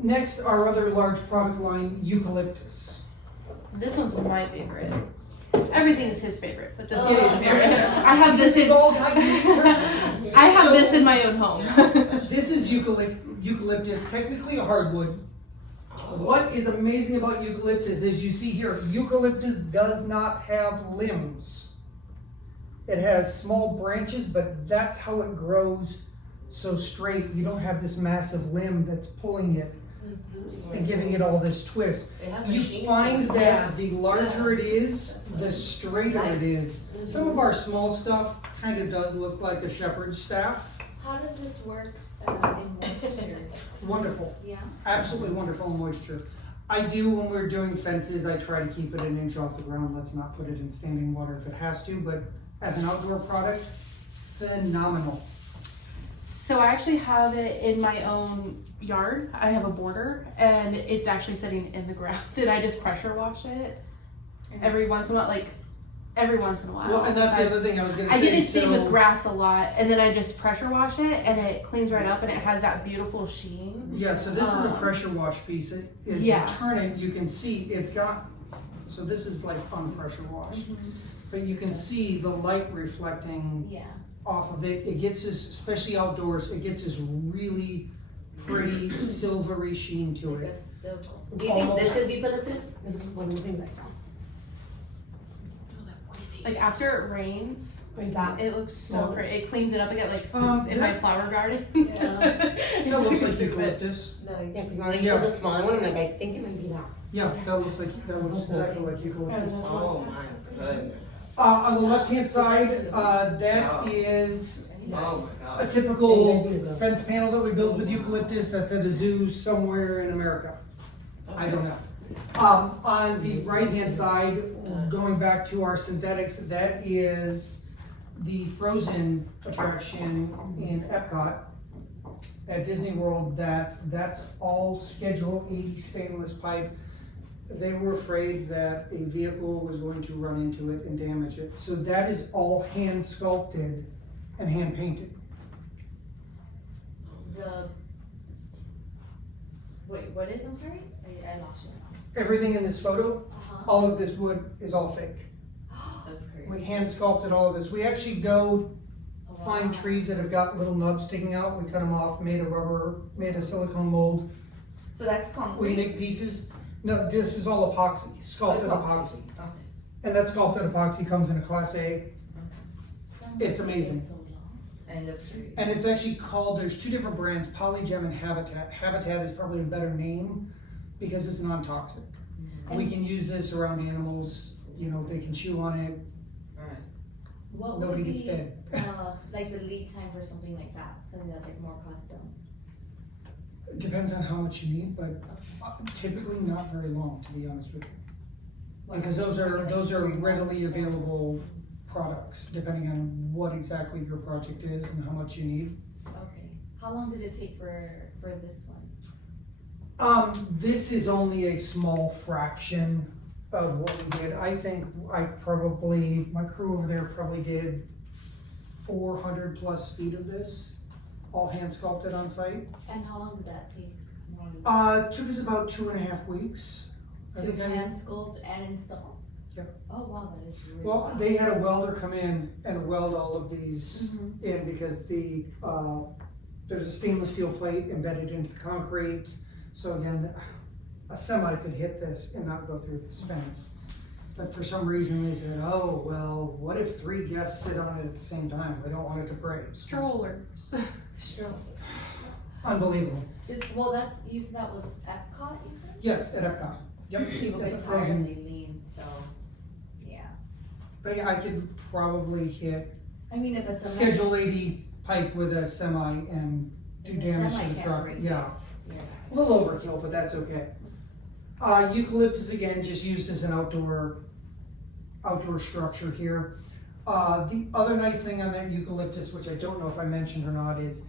Next, our other large product line, eucalyptus. This one's my favorite. Everything is his favorite, but this It is is. his favorite. I have this in. All got unique preferences. I have So- this in my own home. This is eucalyptus, technically a hardwood. What is amazing about eucalyptus is you see here, eucalyptus does not have limbs. It has small branches, but that's how it grows so straight. You don't have this massive limb that's pulling it and giving it all this twist. It has a You sheen find to it. that the larger it is, the straighter it is. Some of our small stuff kind of does look like a shepherd's staff. How does this work in moisture? Wonderful. Yeah. Absolutely wonderful in moisture. I do, when we're doing fences, I try to keep it 1 inch off the ground. Let's not put it in standing water if it has to, but as an outdoor product, phenomenal. So I actually have it in my own yard. I have a border, and it's actually sitting in the ground, and I just pressure wash it every once in a while, Well, and that's the other thing I was gonna say. I get it stained with so- grass a lot, and then I just pressure wash it, and it cleans right up, and it has that beautiful sheen. Yeah, so this is a pressure wash piece. As Yeah. you turn it, you can see it's got, so this is like unpressure washed. But you can see the light reflecting Yeah. off of it. It gets this, especially outdoors, it gets this really pretty silvery sheen to Like it. a silver. Do you think this is eucalyptus? This is one of the things I saw. Like after it rains, Exactly. it looks so pretty. It cleans it up again, like Um, sits in my flower garden. Yeah. That looks like eucalyptus. Yeah, because now you showed the smaller one, I'm like, I think it might be that. Yeah, that looks exactly like eucalyptus. Oh my goodness. On the left-hand side, that is Oh my a god. typical fence panel that we build with eucalyptus that's at a zoo somewhere in America. I don't know. On the right-hand side, going back to our synthetics, that is the Frozen attraction in Epcot at Disney World. That's all Schedule 80 stainless pipe. They were afraid that a vehicle was going to run into it and damage it. So that is all hand sculpted and hand painted. Wait, what is, I'm sorry? I lost you. Everything in this photo, Uh-huh. all of this wood is all fake. That's crazy. We hand sculpted all of this. We actually go Oh, find wow. trees that have got little nubs sticking out. We cut them off, made a silicone mold. So that's We concrete? make pieces. No, this is all epoxy, sculpted epoxy. Okay. And that sculpted epoxy comes in a Class A. It's amazing. So long. And it looks really. And it's actually called, there's two different brands, Polygem and Habitat. Habitat is probably a better name because it's non-toxic. We can use this around animals, you know, they can chew on it, Alright. What nobody would gets be, dead. like the lead time for something like that? Something that's like more custom? It depends on how much you need, but typically not very long, to be honest with you. Because those are readily available products, depending on what exactly your project is and how much you need. Okay. How long did it take for this one? This is only a small fraction of what we did. I think my crew over there probably did 400 plus feet of this, all hand sculpted on site. And how long did that take? More or less? Took us about 2.5 weeks. I To think hand sculpt and install? Yeah. Oh, wow, that is really. Well, fast. they had a welder come in and weld all of these Mhm. in because there's a stainless steel plate embedded into the concrete. So again, a semi could hit this and not go through this fence. But for some reason they said, oh, well, what if 3 guests sit on it at the same time? We don't want it to break. Strollers. Sure. Unbelievable. You said that was Epcot, you said? Yes, at Epcot. Yep. People at get the tired Frozen. and they lean, so, yeah. But yeah, I could probably hit I mean, if a semi. Schedule 80 pipe with a semi and do And the damage to semi the can't truck. break it. Yeah. Yeah. A little overkill, but that's okay. Eucalyptus again, just used as an outdoor structure here. The other nice thing on that eucalyptus, which I don't know if I mentioned or not, is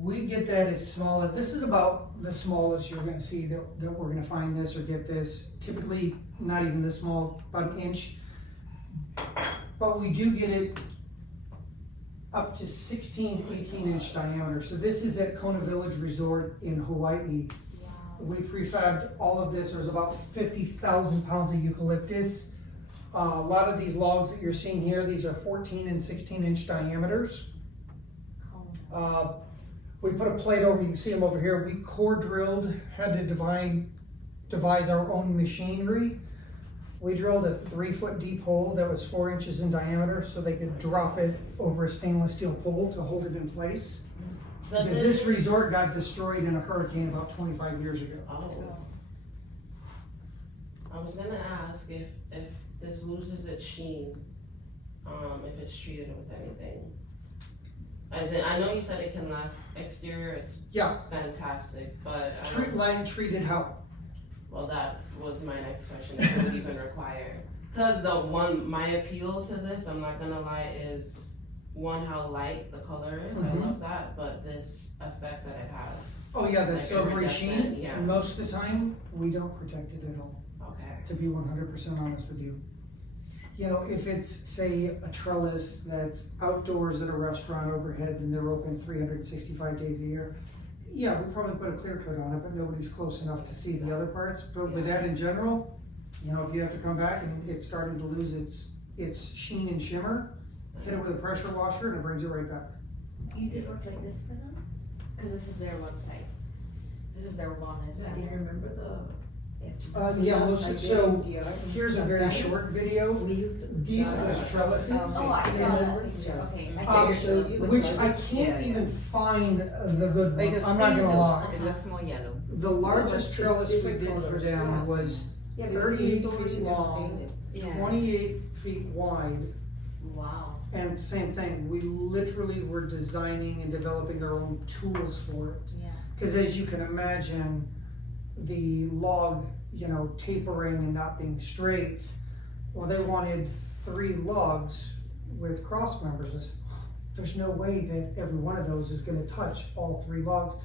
we get that as small as, this is about the smallest you're gonna see that we're gonna find this or get this. Typically, not even this small, about 1 inch. But we do get it up to 16 to 18 inch diameter. So this is at Kona Village Resort in Hawaii. Wow. We prefabbed all of this. There's about 50,000 pounds of eucalyptus. A lot of these logs that you're seeing here, these are 14 and 16 inch diameters. Oh, We put a plate over, you can see them over here. We core drilled, had to devise our own machinery. We drilled a 3-foot deep hole that was 4 inches in diameter so they could drop it over a stainless steel pole to hold it in place. Does Because it- this resort got destroyed in a hurricane about 25 years ago. Oh. I was gonna ask if this loses its sheen, if it's treated with anything. As in, I know you said it can last exterior, it's Yeah, fantastic, but I don't, line treated how? well, that was my next question, if it would even require. Cause my appeal to this, I'm not gonna lie, is one, how light the color is, I Mhm. love that, but this effect that it has. Oh yeah, that Like silvery iridescent, sheen, yeah. most of the time, we don't protect it at all, Okay. to be 100% honest with you. You know, if it's, say, a trellis that's outdoors at a restaurant overheads and they're open 365 days a year, yeah, we probably put a clear coat on it, but nobody's close enough to see the other parts. But with that in general, you know, if you have to come back and it's starting to lose its sheen and shimmer, hit it with a pressure washer and it brings it right back. You did work like this for them? Cause this is their website. This is their wellness Do you center. remember the? Yeah, last most, I did so DR? here's a very That short video. We used. These are those trellises. Oh, I saw Remember? that picture, okay. Um, I show figured. you. Which I can't even find the good one, I'm not gonna lie. It looks more yellow. The largest It's trellis we different did for colors, them yeah. was Yeah, because 38 indoors feet you gotta long, stain it. Yeah. 28 feet wide, Wow. and same thing, we literally were designing and developing our own tools for it. Yeah. Cause as you can imagine, the log tapering and not being straight. Well, they wanted 3 lugs with cross members. There's no way that every one of those is gonna touch all 3 logs.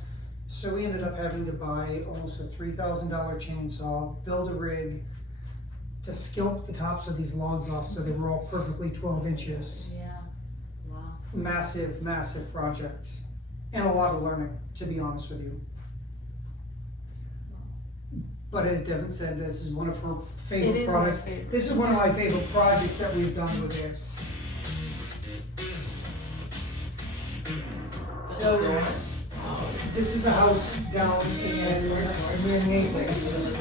So we ended up having to buy almost a $3,000 chainsaw, build a rig to sculpt the tops of these logs off so they were all perfectly 12 inches. Yeah, wow. Massive, massive project. And a lot of learning, to be honest with you. But as Devin said, this is one of her It favorite is my products. favorite. This is one of my favorite projects that we've done with it. So, this is a house down in Mason.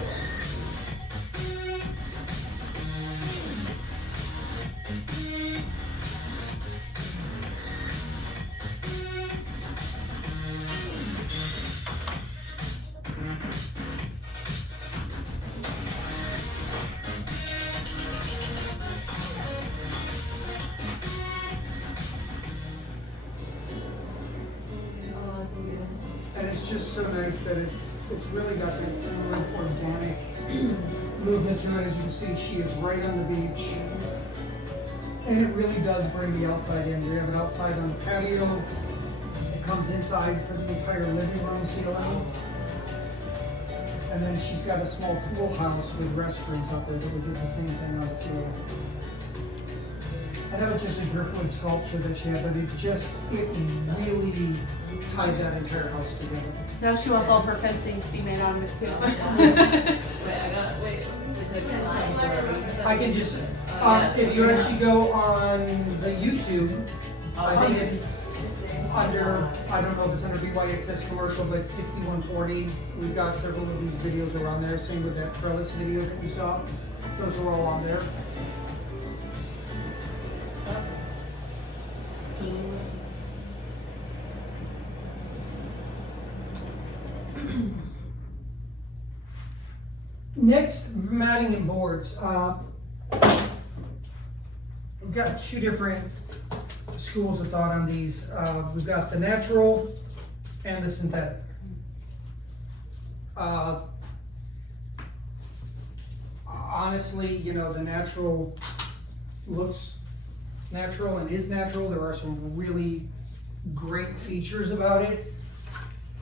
And it's just so nice that it's really got that really organic movement to it. As you can see, she is right on the beach. And it really does bring the outside in. We have it outside on the patio. It comes inside for the entire living room ceiling. And then she's got a small pool house with restrooms up there that we did the same thing on the ceiling. And that was just a driftwood sculpture that she had, but it really tied that entire house together. Now she wants all of her fencing to be made out of it too. I can just, if you actually go on the YouTube, I think it's under, I don't know if it's under BYXS Commercial, but 6140. We've got several of these videos around there. Same with that trellis video that you saw. Those are all on there. Next, matting and boards. We've got 2 different schools of thought on these. We've got the natural and the synthetic. Honestly, the natural looks natural and is natural. There are some really great features about it.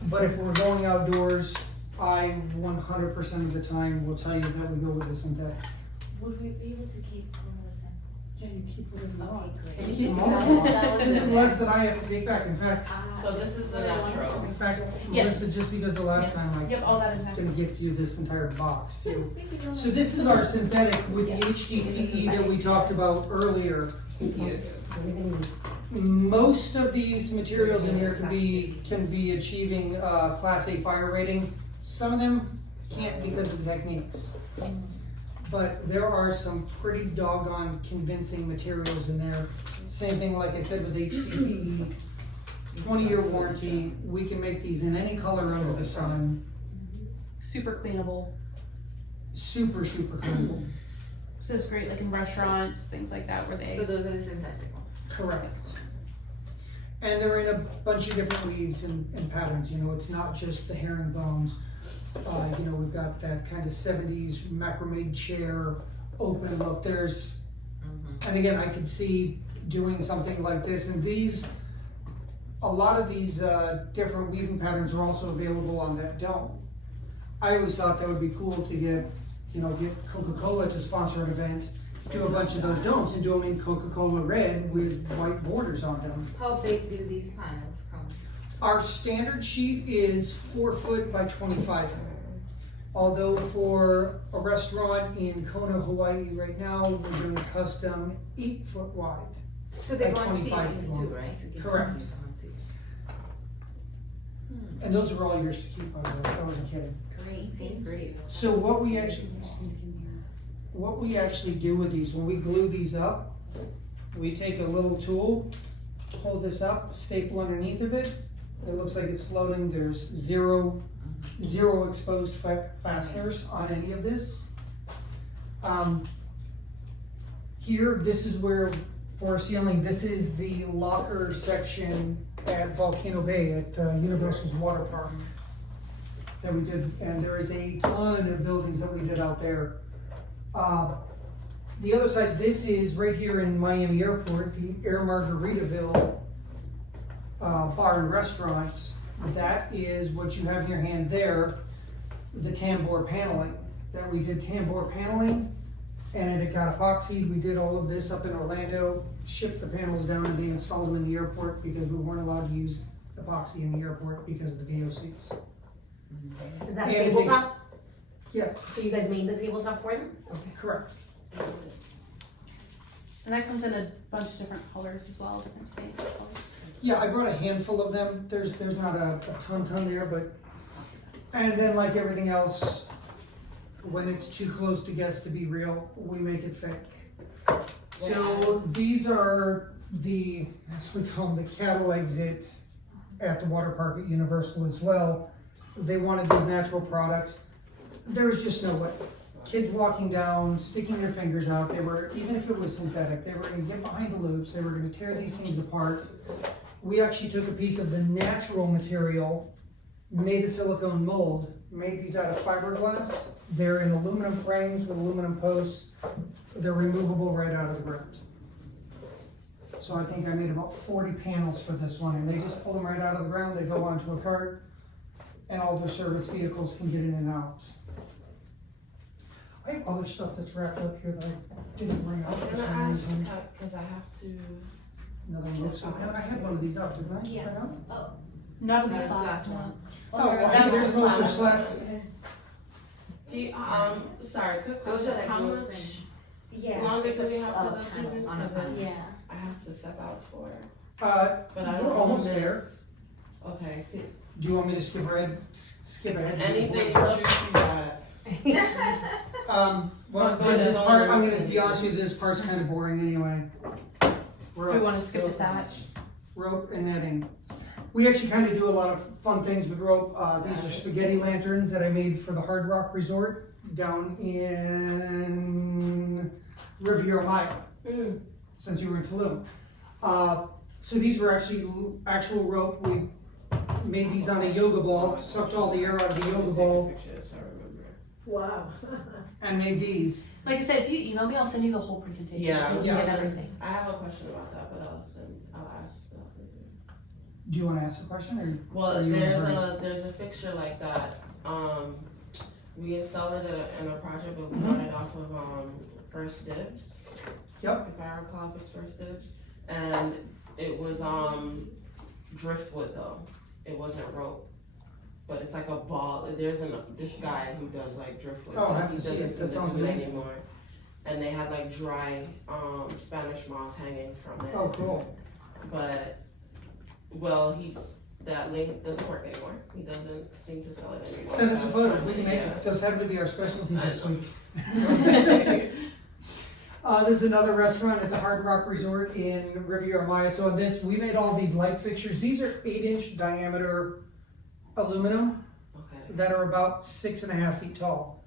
But if we're going outdoors, I 100% of the time will tell you that we go with the synthetic. Would we be able to keep one of the samples? Yeah, you keep whatever you want. Okay, You great. keep them all. This is less than I have to take back. In fact, So this is the natural. Yes. Melissa, just because the last time I Yep, all that is natural. gonna gift you this entire box too. So this is our synthetic with the HDPE that we talked about earlier. Most of these materials in here can be achieving Class A fire rating. Some of them can't because of the techniques. But there are some pretty doggone convincing materials in there. Same thing, like I said, with HDPE, 20-year warranty. We can make these in any color under the sun. Super cleanable. Super, super cleanable. So it's great like in restaurants, things like that where they. So those are the synthetic ones. Correct. And they're in a bunch of different weaves and patterns. It's not just the herringbones. We've got that kind of 70s macrame chair, open look. And again, I could see doing something like this. And a lot of these different weaving patterns are also available on that dome. I always thought that would be cool to get Coca-Cola to sponsor an event, do a bunch of those domes and do them in Coca-Cola red with white borders on them. How big do these panels come? Our standard sheet is 4 foot by 25 foot. Although for a restaurant in Kona, Hawaii right now, we're doing custom 8 foot wide. So they Like go on 25 ceilings feet too, long. right? Correct. Go on ceilings. And those are all yours to keep, by the way, I wasn't kidding. Great. So what we actually do with these, when we glue these up, we take a little tool, hold this up, staple underneath of it. It looks like it's floating. There's zero exposed fasteners on any of this. Here, this is where, for ceiling, this is the locker section at Volcano Bay at Universal's Watermark. that we did, and there is a ton of buildings that we did out there. The other side, this is right here in Miami Airport, the Air Margaritaville bar and restaurants. That is what you have in your hand there, the tambour paneling. That we did tambour paneling, and it got epoxied. We did all of this up in Orlando, shipped the panels down, and they installed them in the airport because we weren't allowed to use epoxy in the airport because of the VOCs. Is that And it tabletop? Yeah. So you guys made the tabletop for them? Okay. Correct. And that comes in a bunch of different colors as well, different stage colors. Yeah, I brought a handful of them. There's not a ton there, but, and then like everything else, when it's too close to guess to be real, we make it fake. So these are the, as we call them, the cattle exit at the water park at Universal as well. They wanted these natural products. There was just no way. Kids walking down, sticking their fingers out, they were, even if it was synthetic, they were gonna get behind the loops, they were gonna tear these things apart. We actually took a piece of the natural material, made a silicone mold, made these out of fiberglass. They're in aluminum frames with aluminum posts. They're removable right out of the ground. So I think I made about 40 panels for this one, and they just pull them right out of the ground, they go onto a cart, and all their service vehicles can get in and out. I have other stuff that's wrapped up here that I didn't bring out I was for gonna some ask, reason. cause I have to, Another one, so I had one of these out, didn't I? Yeah. Right now? Not of Not this the last last one. Oh, well, That's there's the most of last slack. do you, sorry, quick Those question, are like how those much things. Yeah. longer do we have for the Panel season? on a 'Cause panel. Yeah. I have to step out for, Uh, but I We're don't almost know there. this. Okay, do you want me to skip ahead? anything Well, juicy that, Go this to part, I'm gonna be honest with you, this part's kind of boring anyway. We want to skip to that. Rope and netting. We actually kind of do a lot of fun things with rope. These are spaghetti lanterns that I made for the Hard Rock Resort down in Riviera Maya, since you were in Tulum. So these were actually actual rope. We made these on a yoga ball, sucked all the air out of the yoga ball, pictures, I remember. Wow. and made these. Like I said, if you email me, I'll send you the whole presentation. Yeah. So you Yeah. can get everything. I have a question about that, but I'll ask that. Do you want to ask a question, or? Well, are you in a there's hurry? there's a fixture like that, we installed it in a project, but we bought it off of, First Dibs. Yep. If I recall, if it's First Dibs, and it was, driftwood though, it wasn't rope. But it's like a ball, this guy who does like driftwood. Oh, I have he to see it. doesn't That sounds do it amazing. anymore. And they had like dry, Spanish moss hanging from it. Oh, cool. But, well, that link doesn't work anymore. He doesn't seem to sell it anymore. Send us a So I was photo. trying We to- can make yeah. it. Does happen to be our specialty I this know. week. There's another restaurant at the Hard Rock Resort in Riviera Maya. So on this, we made all these light fixtures. These are 8-inch diameter aluminum Okay. that are about 6.5 feet tall.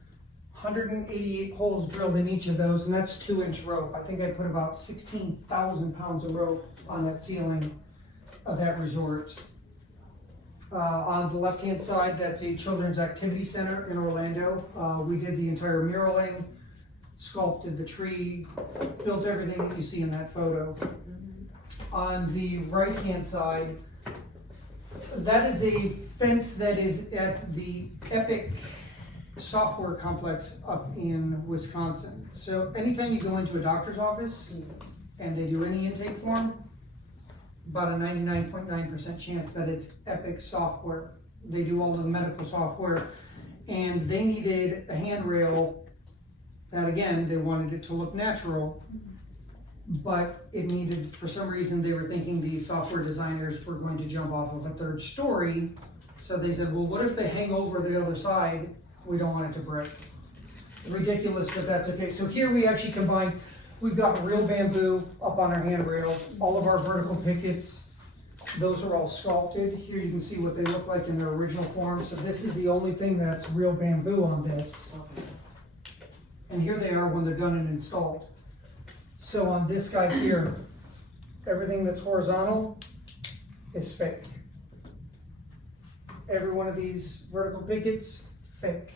188 holes drilled in each of those, and that's 2-inch rope. I think I put about 16,000 pounds of rope on that ceiling of that resort. On the left-hand side, that's a children's activity center in Orlando. We did the entire muraling, sculpted the tree, built everything that you see in that photo. On the right-hand side, that is a fence that is at the Epic software complex up in Wisconsin. So anytime you go into a doctor's office and they do any intake form, about a 99.9% chance that it's Epic software. They do all of the medical software, and they needed a handrail that, again, they wanted it to look natural, but it needed, for some reason, they were thinking the software designers were going to jump off of a 3rd story. So they said, well, what if they hang over the other side? We don't want it to break. Ridiculous, but that's okay. So here we actually combined, we've got real bamboo up on our handrail, all of our vertical pickets, those are all sculpted. Here you can see what they look like in their original form. So this is the only thing that's real bamboo on this. Okay. And here they are when they're done and installed. So on this guy here, everything that's horizontal is fake. every one of these vertical pickets, fake.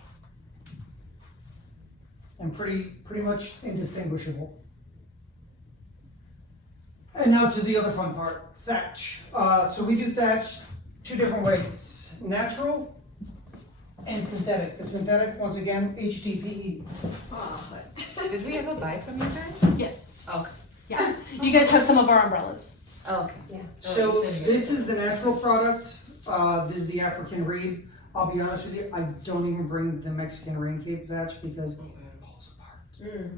And pretty much indistinguishable. And now to the other fun part, thatch. So we do thatch two different ways, natural and synthetic. The synthetic, once again, HDPE. Did we ever buy from you guys? Yes. Okay. Yeah. You guys have some of our umbrellas. Oh, okay. So this is the natural product. This is the African reed. I'll be honest with you, I don't even bring the Mexican rain cape thatch because it falls apart.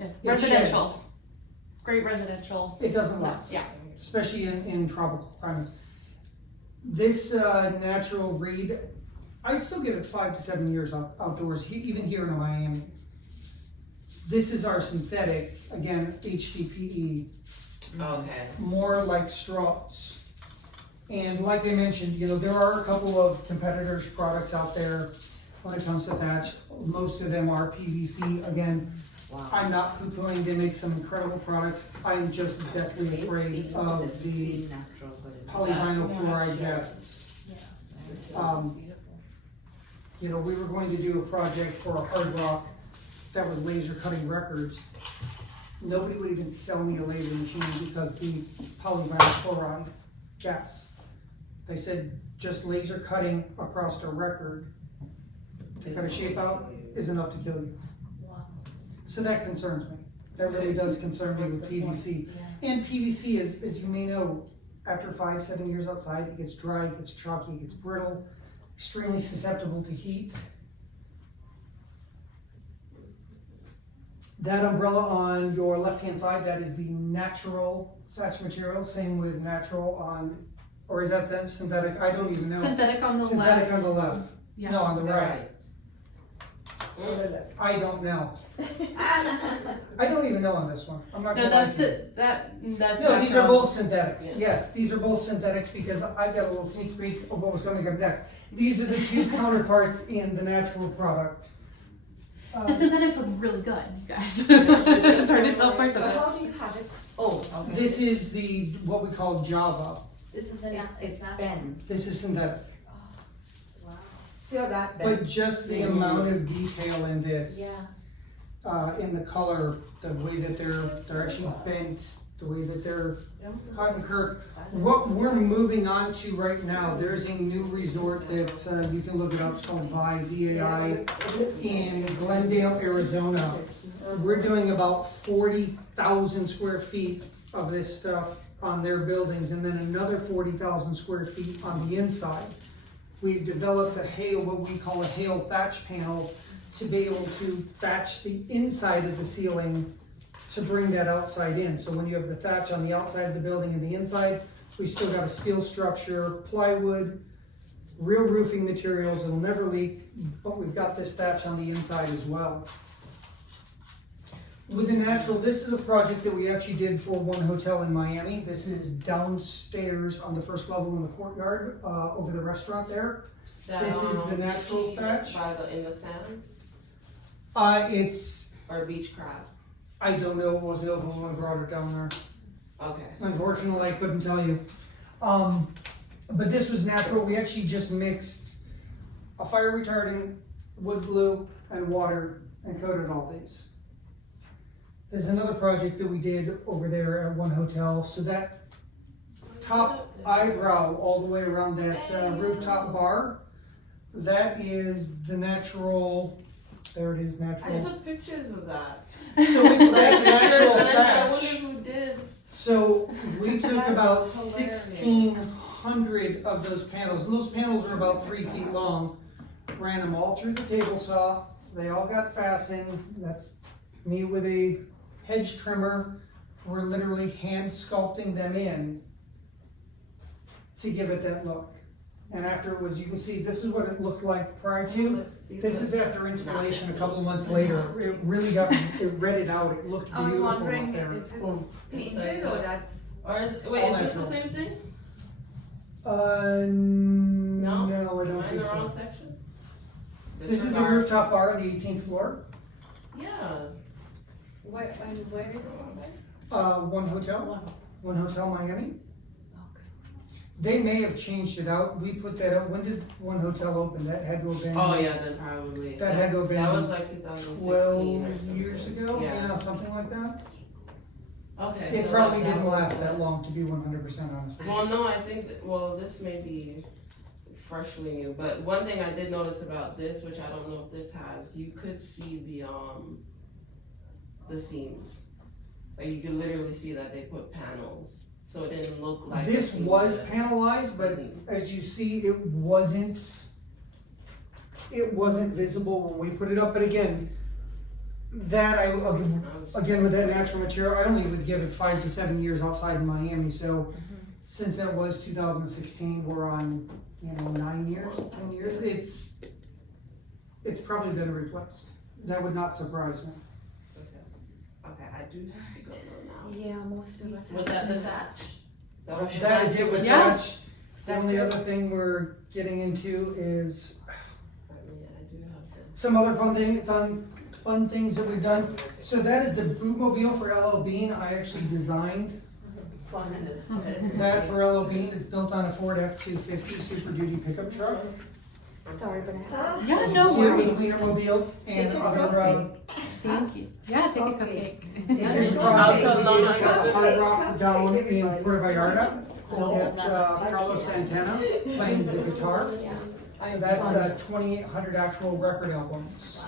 Yeah. It Residential. sheds. Great residential. It doesn't last. Yeah. Especially in tropical climates. This natural reed, I'd still give it 5 to 7 years outdoors, even here in Miami. This is our synthetic, again, HDPE, Okay. more like straws. And like I mentioned, you know, there are a couple of competitors' products out there when it comes to thatch. Most of them are PVC. Again, Wow. I'm not poo-pooing, they make some incredible products. I'm just deathly afraid of the polyvinyl Yeah, chloride sure. gases. You know, we were going to do a project for a Hard Rock that was laser cutting records. Nobody would even sell me a laser machine because the polyvinyl chloride gas. They said just laser cutting across a record to cut a shape out is enough to kill you. So that concerns me. That really does concern me with PVC. And PVC is, as you may know, after 5, 7 years outside, it gets dry, it gets chalky, it gets brittle, extremely susceptible to heat. That umbrella on your left-hand side, that is the natural thatch material. Same with natural on, or is that the synthetic? I don't even know. Synthetic on the Synthetic left. on the left. Yeah. No, on the right. I don't know. I don't even know on this one. I'm not No, gonna lie that's to you. it. That's No, these are natural. both synthetics. Yeah. Yes, these are both synthetics because I've got a little sneak peek of what was coming up next. These are the two counterparts in the natural product. The synthetics look really good, you guys. It's hard to tell parts of So it. how do you have it? Oh, okay. This is the, what we call Java. This is the, It's bends. This is synthetic. wow. So that But bends. just the amount of detail in this. Yeah. In the color, the way that they're actually bent, the way that they're cotton curved. What we're moving on to right now, there's a new resort that you can look it up, it's called VAI in Glendale, Arizona. We're doing about 40,000 square feet of this stuff on their buildings and then another 40,000 square feet on the inside. We've developed a hail, what we call a hail thatch panel, to be able to thatch the inside of the ceiling to bring that outside in. So when you have the thatch on the outside of the building and the inside, we still got a steel structure, plywood, real roofing materials, it'll never leak, but we've got this thatch on the inside as well. With the natural, this is a project that we actually did for one hotel in Miami. This is downstairs on the first level in the courtyard, over the restaurant there. This is the natural thatch. In the sand It's, or beach crab? I don't know, it wasn't open when we brought it down there. Okay. Unfortunately, I couldn't tell you. But this was natural. We actually just mixed a fire retardant, wood glue, and water and coated all these. There's another project that we did over there at one hotel. So that top eyebrow all the way around that rooftop bar, that is the natural, there it is, I natural. took pictures of that. So it's that natural And I said, I wonder thatch. who did. So we took That's about hilarious. 1,600 of those panels, and those panels are about 3 feet long. Ran them all through the table saw. They all got fastened. That's me with a hedge trimmer. We're literally hand sculpting them in to give it that look. And afterwards, you can see this is what it looked like prior to. This is after installation a couple of months later. It really got, it redded out. It looked I was beautiful up wondering, there. is it painted or that's? Or is wait, All is this the natural. same thing? No, I Am don't I in think the wrong so. section? This is the Disregard. rooftop bar on the 18th floor. Yeah. Where is this one? One hotel, Miami. They may have changed it out. We put that up. When did one hotel open? That had to have been. Oh, yeah, then probably. That had to have been That was like 2016 or 12 something. years ago, Yeah. yeah, something like that. Okay. It so probably that didn't was last the- that long, to be 100% honest with you. Well, no, I think, this may be freshly new, but one thing I did notice about this, which I don't know if this has, you could see the seams. Like, you could literally see that they put panels, so it didn't look like. This a seam was that- panelized, but as you see, it wasn't visible when we put it up, but again, that again, with that natural material, I only would give it 5 to 7 years outside of Miami, so since that was 2016, we're on, 9 years, 10 years, it's probably been replaced. That would not surprise me. Okay, I do have to go though Yeah, most of us. now. Was that the thatch? Was That is it with Yeah. thatch. The only other thing we're getting into is I do have this. some other fun things that we've done. So that is the bootmobile for LL Bean. I actually designed that for LL Bean. It's built on a Ford F-250 Super Duty pickup truck. Sorry, but I have. Yeah, As you no see it with worries. Wienermobile and Take a other cupcake. Thank you. Yeah, take a Okay. cupcake. Here's a project we did for Hard Rock down in Puerto Vallarta. It's Carlos Santana playing the guitar. So that's 2,800 actual record albums.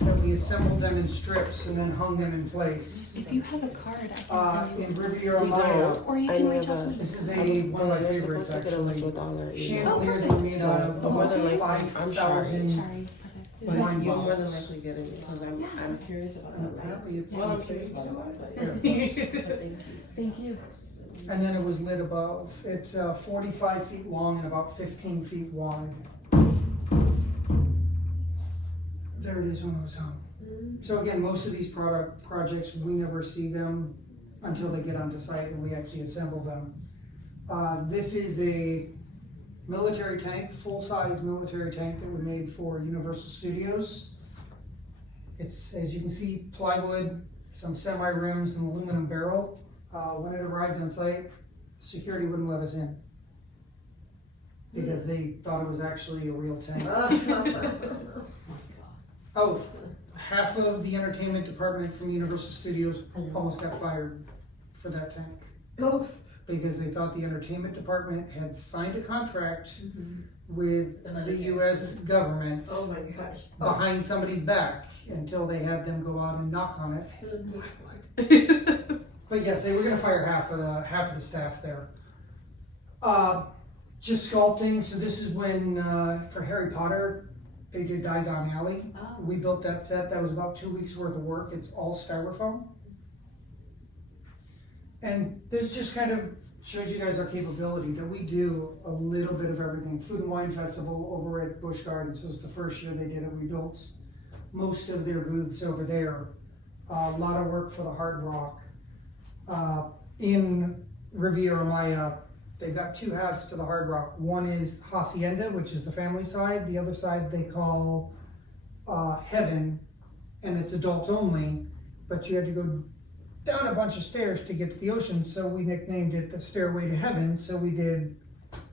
That we assembled them in strips and then hung them in place. If you have a card, I can send you. In Riviera Maya. Or you can reach out to me. This is one of my favorites actually. Chandelier that we made out of almost 5,000 Sorry. wine You're more than bottles. likely getting it, because I'm curious about And that. apparently it's Well, on I'm curious Facebook. about that. Yeah. Thank you. And then it was lit above. It's 45 feet long and about 15 feet wide. There it is when it was hung. So again, most of these projects, we never see them until they get onto site and we actually assemble them. This is a military tank, full-size military tank that we made for Universal Studios. It's, as you can see, plywood, some semi-rims, and aluminum barrel. When it arrived on site, security wouldn't let us in because they thought it was actually a real tank. Oh, half of the entertainment department from Universal Studios almost got fired for that tank. Oh. Because they thought the entertainment department had signed a contract with the US government Oh my gosh. behind somebody's back until they had them go out and knock on it. It's blacklight. But yes, they were gonna fire half of the staff there. Just sculpting, so this is when, for Harry Potter, they did Diagon Alley. Oh. We built that set, that was about 2 weeks worth of work, it's all styrofoam. And this just kind of shows you guys our capability, that we do a little bit of everything. Food and Wine Festival over at Busch Gardens, this was the first year they did it, we built most of their booths over there. A lot of work for the Hard Rock. In Riviera Maya, they've got two halves to the Hard Rock. One is Hacienda, which is the family side. The other side they call Heaven, and it's adults only, but you had to go down a bunch of stairs to get to the ocean, so we nicknamed it the Stairway to Heaven. So we did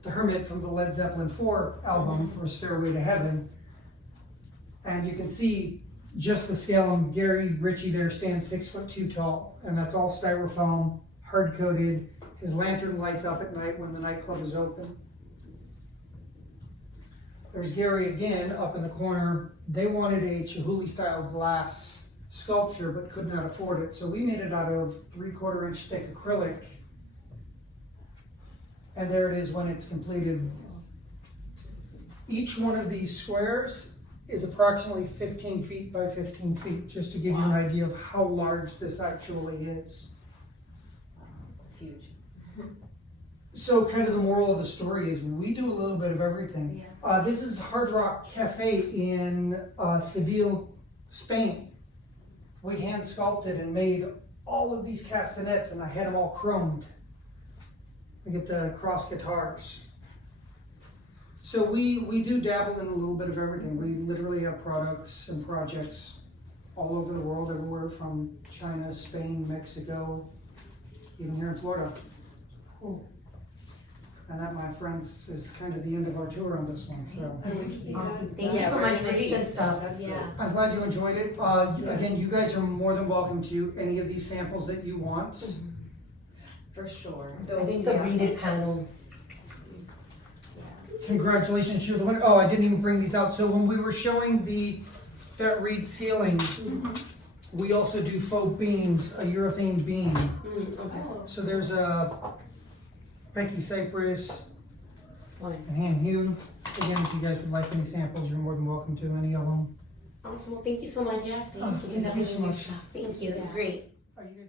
the Hermit from the Led Zeppelin 4 album for Stairway to Heaven. And you can see just the scale, and Gary Ritchie there stands 6'2" tall, and that's all styrofoam, hard coated. His lantern lights up at night when the nightclub is open. There's Gary again up in the corner. They wanted a Chihuly style glass sculpture but could not afford it, so we made it out of 3/4 inch thick acrylic. And there it is when it's completed. Each one of these squares is approximately 15 feet by 15 feet, just to give you an idea of how large this actually is. It's huge. So kind of the moral of the story is we do a little bit of everything. Yeah. This is Hard Rock Cafe in Seville, Spain. We hand sculpted and made all of these castanets, and I had them all chromed. We get the cross guitars. So we do dabble in a little bit of everything. We literally have products and projects all over the world, everywhere from China, Spain, Mexico, even here in Florida. And that, my friends, is kind of the end of our tour on this one, so. Awesome, thank you Yeah, so we're much, really good stuff. That's good. Yeah. I'm glad you enjoyed it. Again, you guys are more than welcome to any of these samples that you want. For sure. I think the braided panel. Congratulations, you're the winner. Oh, I didn't even bring these out. So when we were showing that reed ceiling, we also do faux beams, a urethane beam. Okay. So there's a Becky Cypress Fine. and hand hewn. Again, if you guys would like any samples, you're more than welcome to any of them. Awesome, well, thank you so much. Yeah, Oh, thank you. thank you so much. Thank you, that was great. Are you guys